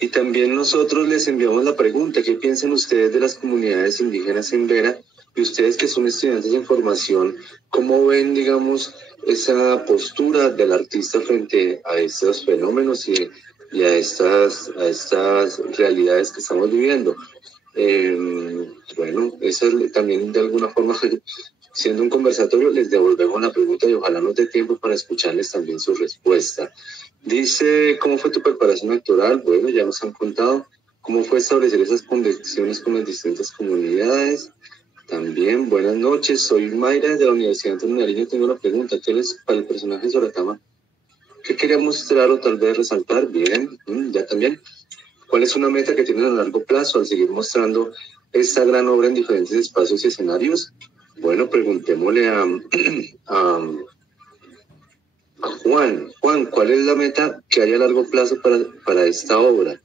Y también nosotros les enviamos la pregunta, ¿qué piensan ustedes de las comunidades indígenas en Vera? Y ustedes que son estudiantes de formación, ¿cómo ven, digamos, esa postura del artista frente a estos fenómenos y a estas realidades que estamos viviendo? Bueno, esa es también de alguna forma, siendo un conversatorio, les devolvemos la pregunta y ojalá nos dé tiempo para escucharles también su respuesta. Dice, ¿cómo fue tu preparación actoral? Bueno, ya nos han contado. ¿Cómo fue establecer esas conexiones con las distintas comunidades? También, buenas noches, soy Mayra de la Universidad Antonio Nariño. Tengo una pregunta, ¿qué es para el personaje Soratama? ¿Qué quería mostrar o tal vez resaltar? Bien, ya también. ¿Cuál es una meta que tienen a largo plazo al seguir mostrando esta gran obra en diferentes espacios y escenarios? Bueno, preguntémosle a Juan. Juan, ¿cuál es la meta que hay a largo plazo para esta obra?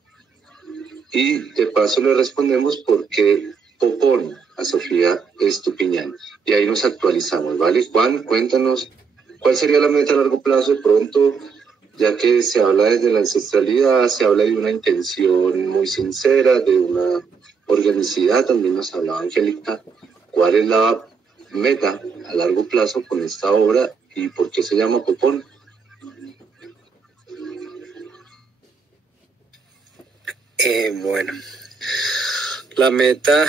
Y de paso le respondemos por qué Popón a Sofía Estupiñán. Y ahí nos actualizamos, ¿vale? Juan, cuéntanos, ¿cuál sería la meta a largo plazo de pronto? Ya que se habla desde la ancestralidad, se habla de una intención muy sincera, de una organicidad, también nos hablaba Angélica. ¿Cuál es la meta a largo plazo con esta obra y por qué se llama Popón? Bueno, la meta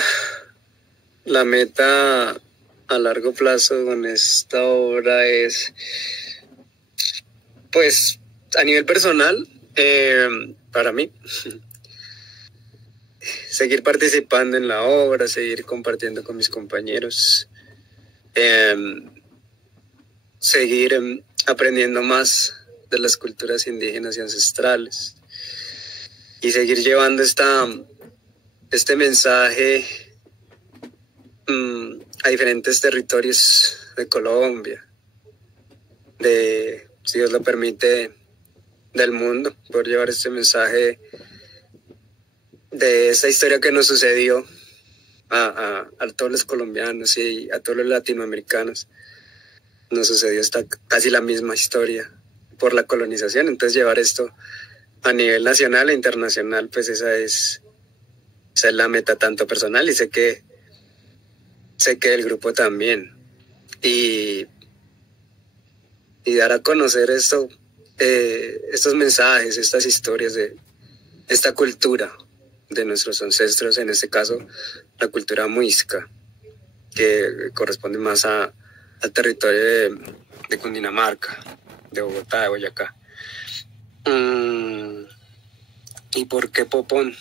a largo plazo con esta obra es, pues, a nivel personal, para mí, seguir participando en la obra, seguir compartiendo con mis compañeros, seguir aprendiendo más de las culturas indígenas y ancestrales y seguir llevando este mensaje a diferentes territorios de Colombia, si Dios lo permite, del mundo, poder llevar este mensaje de esta historia que nos sucedió a todos los colombianos y a todos los latinoamericanos. Nos sucedió casi la misma historia por la colonización, entonces llevar esto a nivel nacional e internacional, pues esa es la meta tanto personal y sé que el grupo también. Y dar a conocer estos mensajes, estas historias de esta cultura de nuestros ancestros, en este caso la cultura muisca, que corresponde más al territorio de Cundinamarca, de Bogotá, de Boyacá. ¿Y por qué Popón?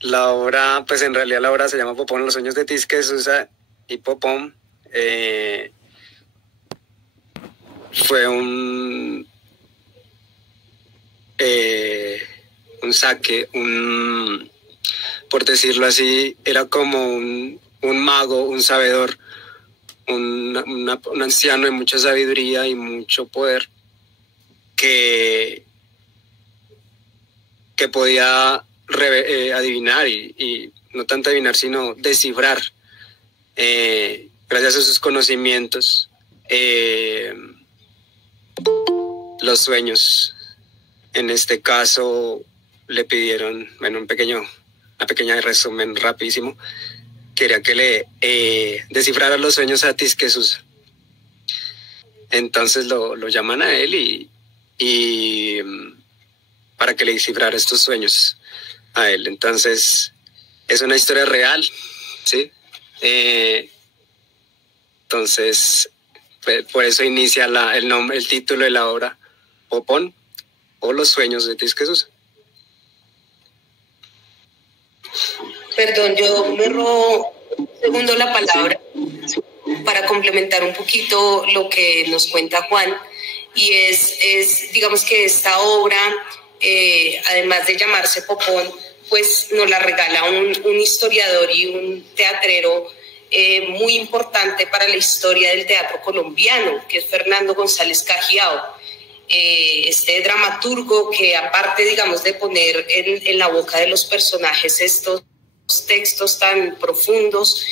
La obra, pues en realidad la obra se llama Popón, los sueños de Tisquesusa, y Popón fue un saque, por decirlo así, era como un mago, un sabedor, un anciano de mucha sabiduría y mucho poder que podía adivinar y no tanto adivinar, sino descifrar, gracias a sus conocimientos, los sueños. En este caso le pidieron, bueno, una pequeña resumen rapidísimo, quería que le descifrara los sueños a Tisquesusa. Entonces lo llaman a él y para que le descifrara estos sueños a él. Entonces es una historia real, ¿sí? Entonces por eso inicia el título de la obra, Popón o los sueños de Tisquesusa. Perdón, yo me robo un segundo la palabra para complementar un poquito lo que nos cuenta Juan, y es digamos que esta obra, además de llamarse Popón, pues nos la regala un historiador y un teatrero muy importante para la historia del teatro colombiano, que es Fernando González Cajiao. este dramaturgo que aparte, digamos, de poner en la boca de los personajes estos textos tan profundos,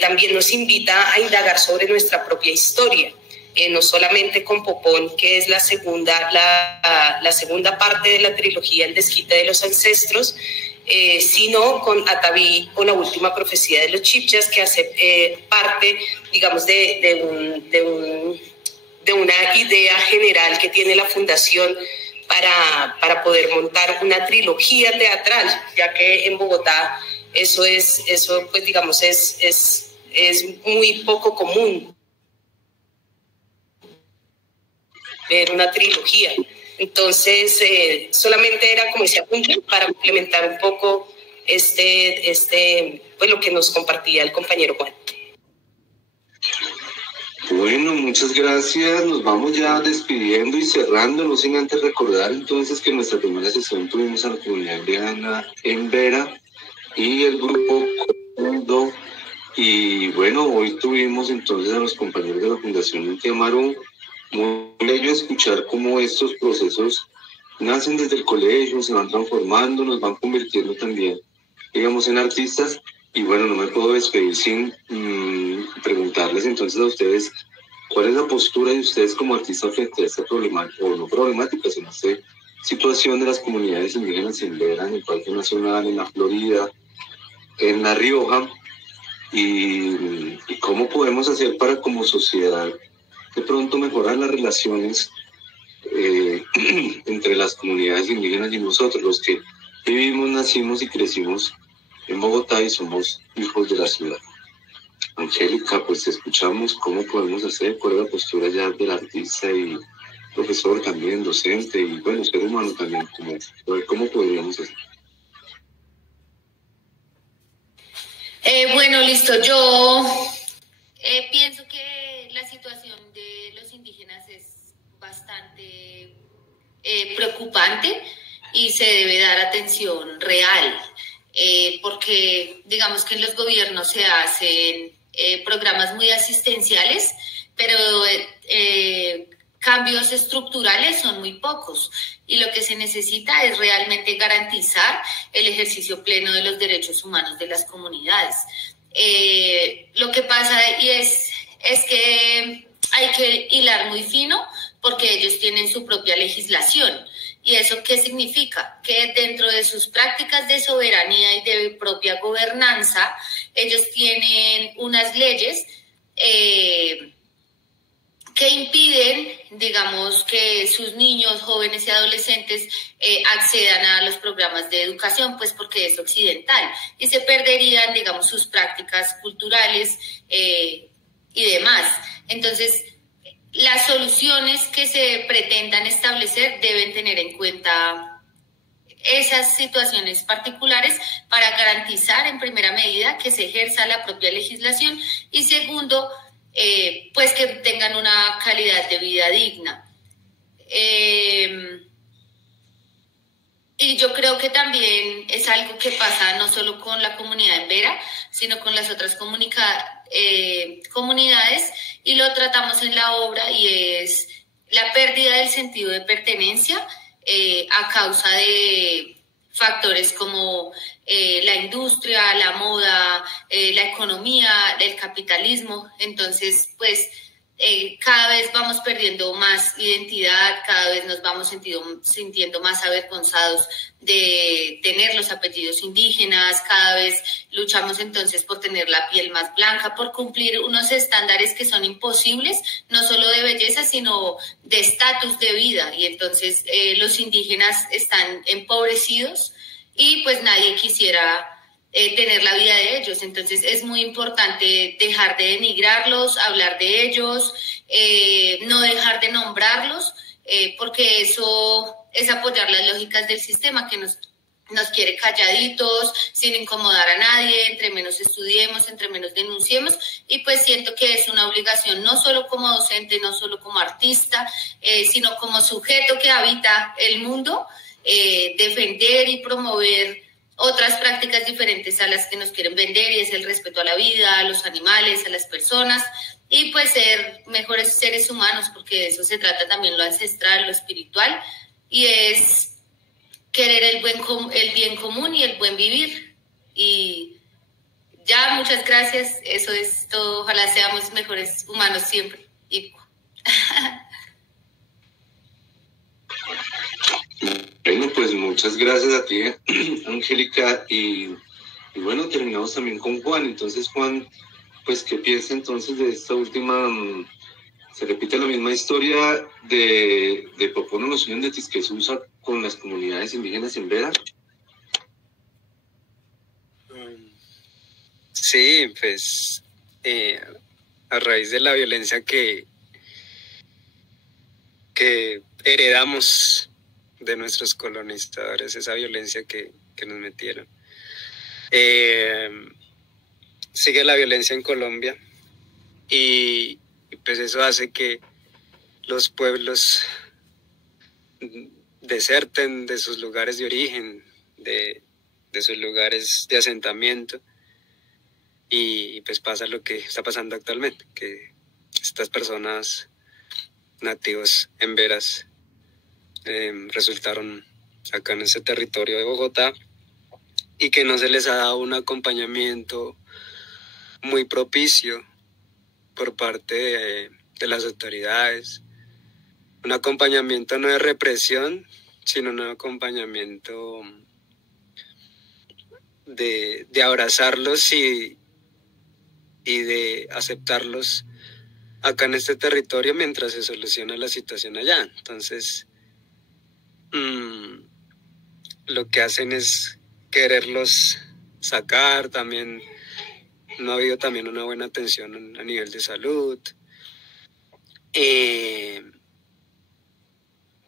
también nos invita a indagar sobre nuestra propia historia. No solamente con Popón, que es la segunda parte de la trilogía El desquite de los ancestros, sino con Ataví, con la última profecía de los Chibchas, que hace parte, digamos, de una idea general que tiene la Fundación para poder montar una trilogía teatral, ya que en Bogotá eso pues digamos es muy poco común ver una trilogía. Entonces solamente era como ese apunte para complementar un poco pues lo que nos compartía el compañero Juan. Bueno, muchas gracias. Nos vamos ya despidiendo y cerrando, no sin antes recordar entonces que en nuestra primera sesión tuvimos a la comunidad andina en Vera y el grupo Condo. Y bueno, hoy tuvimos entonces a los compañeros de la Fundación Inti Amaru. Muy bello escuchar cómo estos procesos nacen desde el colegio, se van transformando, nos van convirtiendo también, digamos, en artistas. Y bueno, no me puedo despedir sin preguntarles entonces a ustedes cuál es la postura de ustedes como artistas frente a esta problemática, o no problemática, sino esta situación de las comunidades indígenas en Vera, en el Parque Nacional, en la Florida, en La Rioja, y cómo podemos hacer para como sociedad de pronto mejorar las relaciones entre las comunidades indígenas y nosotros, los que vivimos, nacimos y crecimos en Bogotá y somos hijos de la ciudad. Angélica, pues te escuchamos, ¿cómo podemos hacer? ¿Cuál es la postura ya del artista y profesor también, docente y bueno, ser humano también? ¿Cómo podríamos hacer? Bueno, listo. Yo pienso que la situación de los indígenas es bastante preocupante y se debe dar atención real, porque digamos que en los gobiernos se hacen programas muy asistenciales, pero cambios estructurales son muy pocos y lo que se necesita es realmente garantizar el ejercicio pleno de los derechos humanos de las comunidades. Lo que pasa es que hay que hilar muy fino porque ellos tienen su propia legislación. ¿Y eso qué significa? Que dentro de sus prácticas de soberanía y de propia gobernanza, ellos tienen unas leyes que impiden, digamos, que sus niños, jóvenes y adolescentes accedan a los programas de educación, pues porque es occidental, y se perderían, digamos, sus prácticas culturales y demás. Entonces, las soluciones que se pretendan establecer deben tener en cuenta esas situaciones particulares para garantizar, en primera medida, que se ejerza la propia legislación y, segundo, pues que tengan una calidad de vida digna. Y yo creo que también es algo que pasa no solo con la comunidad en Vera, sino con las otras comunidades, y lo tratamos en la obra, y es la pérdida del sentido de pertenencia a causa de factores como la industria, la moda, la economía, el capitalismo. Entonces, pues cada vez vamos perdiendo más identidad, cada vez nos vamos sintiendo más avergonzados de tener los apellidos indígenas, cada vez luchamos entonces por tener la piel más blanca, por cumplir unos estándares que son imposibles, no solo de belleza, sino de estatus de vida. Y entonces los indígenas están empobrecidos y pues nadie quisiera tener la vida de ellos. Entonces es muy importante dejar de denigrarlos, hablar de ellos, no dejar de nombrarlos, porque eso es apoyar las lógicas del sistema que nos quiere calladitos, sin incomodar a nadie, entre menos estudiemos, entre menos denunciemos. Y pues siento que es una obligación, no solo como docente, no solo como artista, sino como sujeto que habita el mundo, defender y promover otras prácticas diferentes a las que nos quieren vender, y es el respeto a la vida, a los animales, a las personas, y pues ser mejores seres humanos, porque de eso se trata también lo ancestral, lo espiritual, y es querer el bien común y el buen vivir. Y ya, muchas gracias, eso es todo, ojalá seamos mejores humanos siempre. Bueno, pues muchas gracias a ti, Angélica, y bueno, terminamos también con Juan. Entonces, Juan, pues, ¿qué piensa entonces de esta última? Se repite la misma historia de Popono Noción de Tisquesusa con las comunidades indígenas en Vera. Sí, pues a raíz de la violencia que heredamos de nuestros colonizadores, esa violencia que nos metieron. Sigue la violencia en Colombia y pues eso hace que los pueblos deserten de sus lugares de origen, de sus lugares de asentamiento, y pues pasa lo que está pasando actualmente, que estas personas nativos en Veras resultaron acá en ese territorio de Bogotá y que no se les ha dado un acompañamiento muy propicio por parte de las autoridades, un acompañamiento no de represión, sino un acompañamiento de abrazarlos y de aceptarlos acá en este territorio mientras se soluciona la situación allá. Entonces, lo que hacen es quererlos sacar. También no ha habido también una buena atención a nivel de salud.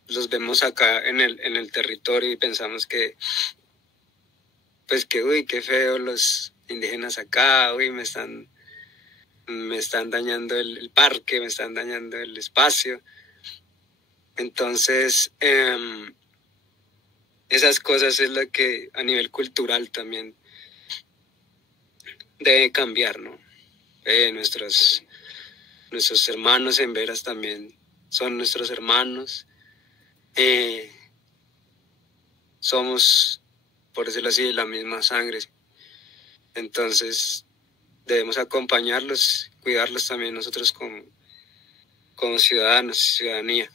Los vemos acá en el territorio y pensamos que uy, qué feo los indígenas acá, uy, me están dañando el parque, me están dañando el espacio. Entonces, esas cosas es lo que a nivel cultural también debe cambiar, ¿no? Nuestros hermanos en Veras también son nuestros hermanos. Somos, por decirlo así, de la misma sangre. Entonces, debemos acompañarlos, cuidarlos también nosotros como ciudadanos, ciudadanía.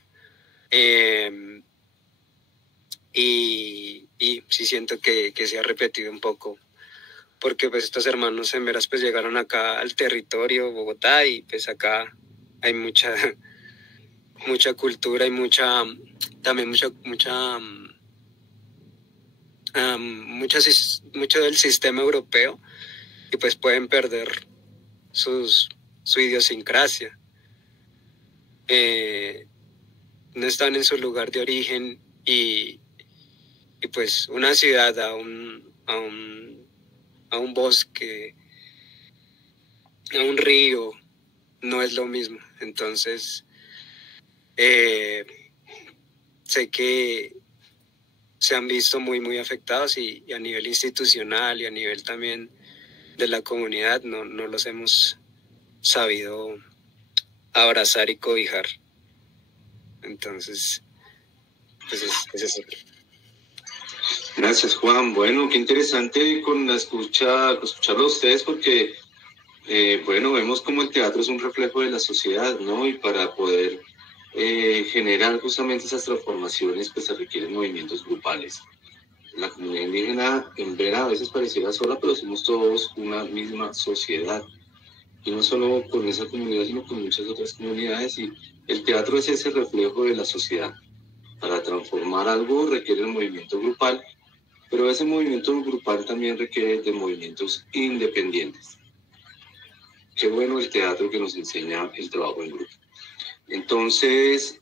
Y sí siento que se ha repetido un poco, porque pues estos hermanos en Veras pues llegaron acá al territorio Bogotá y pues acá hay mucha cultura y mucho del sistema europeo, y pues pueden perder su idiosincrasia. No están en su lugar de origen y pues una ciudad a un bosque, a un río, no es lo mismo. Entonces, sé que se han visto muy afectados y a nivel institucional y a nivel también de la comunidad no los hemos sabido abrazar y cobijar. Entonces, pues es eso. Gracias, Juan. Bueno, qué interesante escucharlo a ustedes, porque bueno, vemos como el teatro es un reflejo de la sociedad, ¿no? Y para poder generar justamente esas transformaciones, pues se requieren movimientos grupales. La comunidad indígena en Vera a veces pareciera sola, pero somos todos una misma sociedad. Y no solo con esa comunidad, sino con muchas otras comunidades. Y el teatro es ese reflejo de la sociedad. Para transformar algo requiere un movimiento grupal, pero ese movimiento grupal también requiere de movimientos independientes. Qué bueno el teatro que nos enseña el trabajo en grupo. Entonces,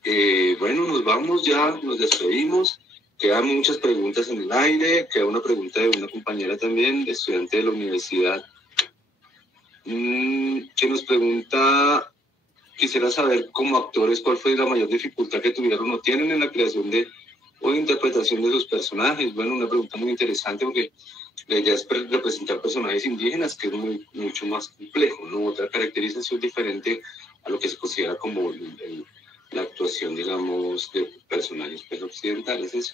bueno, nos vamos ya, nos despedimos. Quedan muchas preguntas en el aire. Queda una pregunta de una compañera también, estudiante de la universidad, que nos pregunta, quisiera saber como actores cuál fue la mayor dificultad que tuvieron o tienen en la creación o interpretación de sus personajes. Bueno, una pregunta muy interesante, porque La idea es representar personajes indígenas, que es mucho más complejo, ¿no? Otra caracterización diferente a lo que se considera como la actuación, digamos, de personajes pues, occidentales.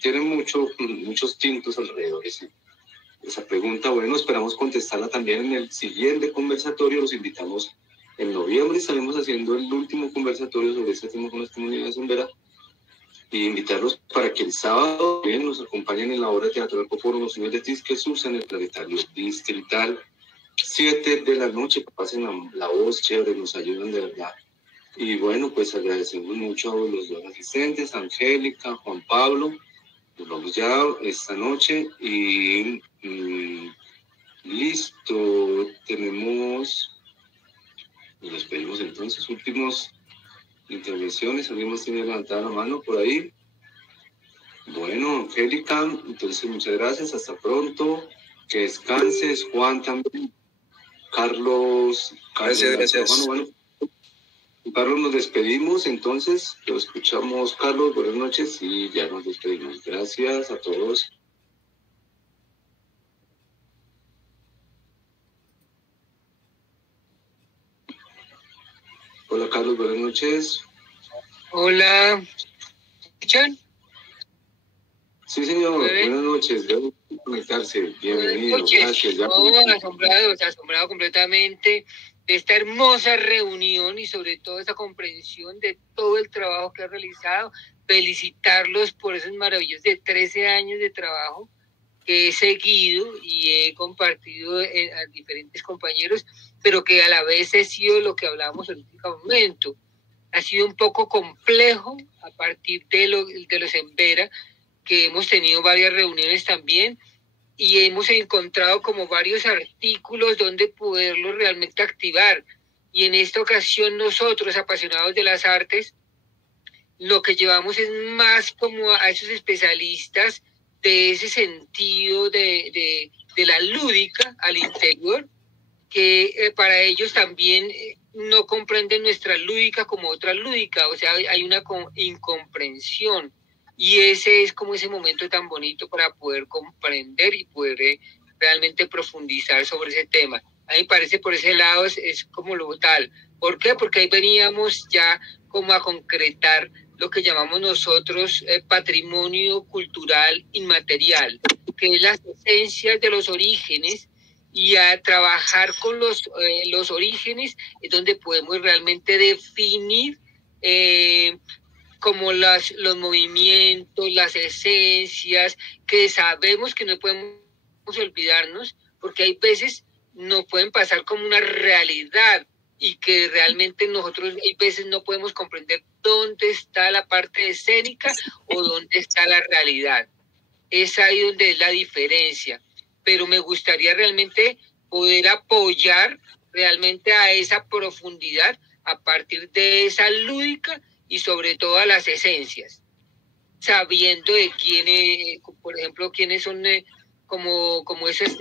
Tiene muchos tintos alrededor de esa pregunta. Bueno, esperamos contestarla también en el siguiente conversatorio. Los invitamos en noviembre. Estaremos haciendo el último conversatorio sobre este tema con las comunidades embera. Y invitarlos para que el sábado bien nos acompañen en la obra teatral Coforo, Los Sueños de Tisquesus en el Planetario Distrital, 7 de la noche. Pasen la voz, chévere, nos ayudan de verdad. Y bueno, pues agradecemos mucho a los dos asistentes, Angélica, Juan Pablo. Nos vamos ya esta noche y listo. Nos despedimos entonces. Últimos intervenciones, ¿alguien más tiene levantada la mano por ahí? Bueno, Angélica, entonces muchas gracias, hasta pronto, que descanses. Juan también, Carlos Gracias. Bueno, Carlos, nos despedimos, entonces lo escuchamos. Carlos, buenas noches y ya nos despedimos. Gracias a todos. Hola Carlos, buenas noches. Hola, ¿escuchan? Sí, señor, buenas noches, gracias por conectarse, bienvenido, gracias. Asombrado completamente de esta hermosa reunión y sobre todo esta comprensión de todo el trabajo que ha realizado. Felicitarlos por esos maravillosos de 13 años de trabajo que he seguido y he compartido a diferentes compañeros, pero que a la vez he sido lo que hablábamos en el último momento. Ha sido un poco complejo a partir de los Embera, que hemos tenido varias reuniones también y hemos encontrado como varios artículos donde poderlos realmente activar. Y en esta ocasión nosotros, apasionados de las artes, lo que llevamos es más como a esos especialistas de ese sentido de la lúdica al interior, que para ellos también no comprenden nuestra lúdica como otra lúdica, o sea, hay una incomprensión. Y ese es como ese momento tan bonito para poder comprender y poder realmente profundizar sobre ese tema. A mí me parece por ese lado es como lo tal. ¿Por qué? Porque ahí veníamos ya como a concretar lo que llamamos nosotros patrimonio cultural inmaterial, que es las esencias de los orígenes, y a trabajar con los orígenes es donde podemos realmente definir como los movimientos, las esencias, que sabemos que no podemos olvidarnos, porque hay veces no pueden pasar como una realidad y que realmente nosotros hay veces no podemos comprender dónde está la parte escénica o dónde está la realidad. Es ahí donde es la diferencia. Pero me gustaría realmente poder apoyar realmente a esa profundidad a partir de esa lúdica y sobre todo a las esencias, sabiendo de quiénes, por ejemplo, quiénes son como esas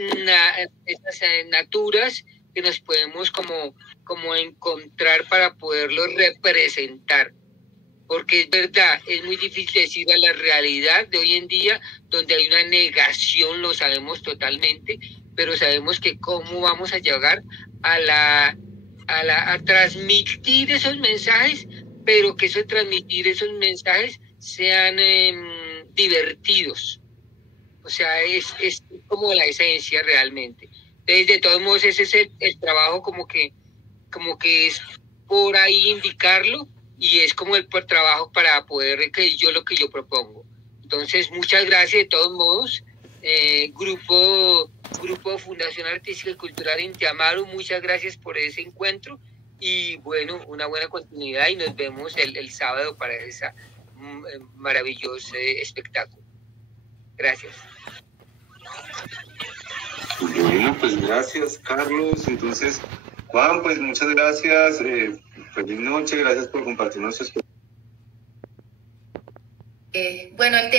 naturas que nos podemos como encontrar para poderlos representar. Porque es verdad, es muy difícil decir a la realidad de hoy en día, donde hay una negación, lo sabemos totalmente, pero sabemos que cómo vamos a llegar a transmitir esos mensajes, pero que transmitir esos mensajes sean divertidos. O sea, es como la esencia realmente. Entonces, de todos modos, ese es el trabajo como que es por ahí indicarlo, y es como el trabajo para poder lo que yo propongo. Entonces, muchas gracias de todos modos. Grupo Fundación Artística y Cultural Inti Amaru, muchas gracias por ese encuentro y bueno, una buena continuidad y nos vemos el sábado para ese maravilloso espectáculo. Gracias. Bueno, pues gracias, Carlos. Entonces, Juan, pues muchas gracias. Feliz noche, gracias por compartirnos su experiencia. Bueno, el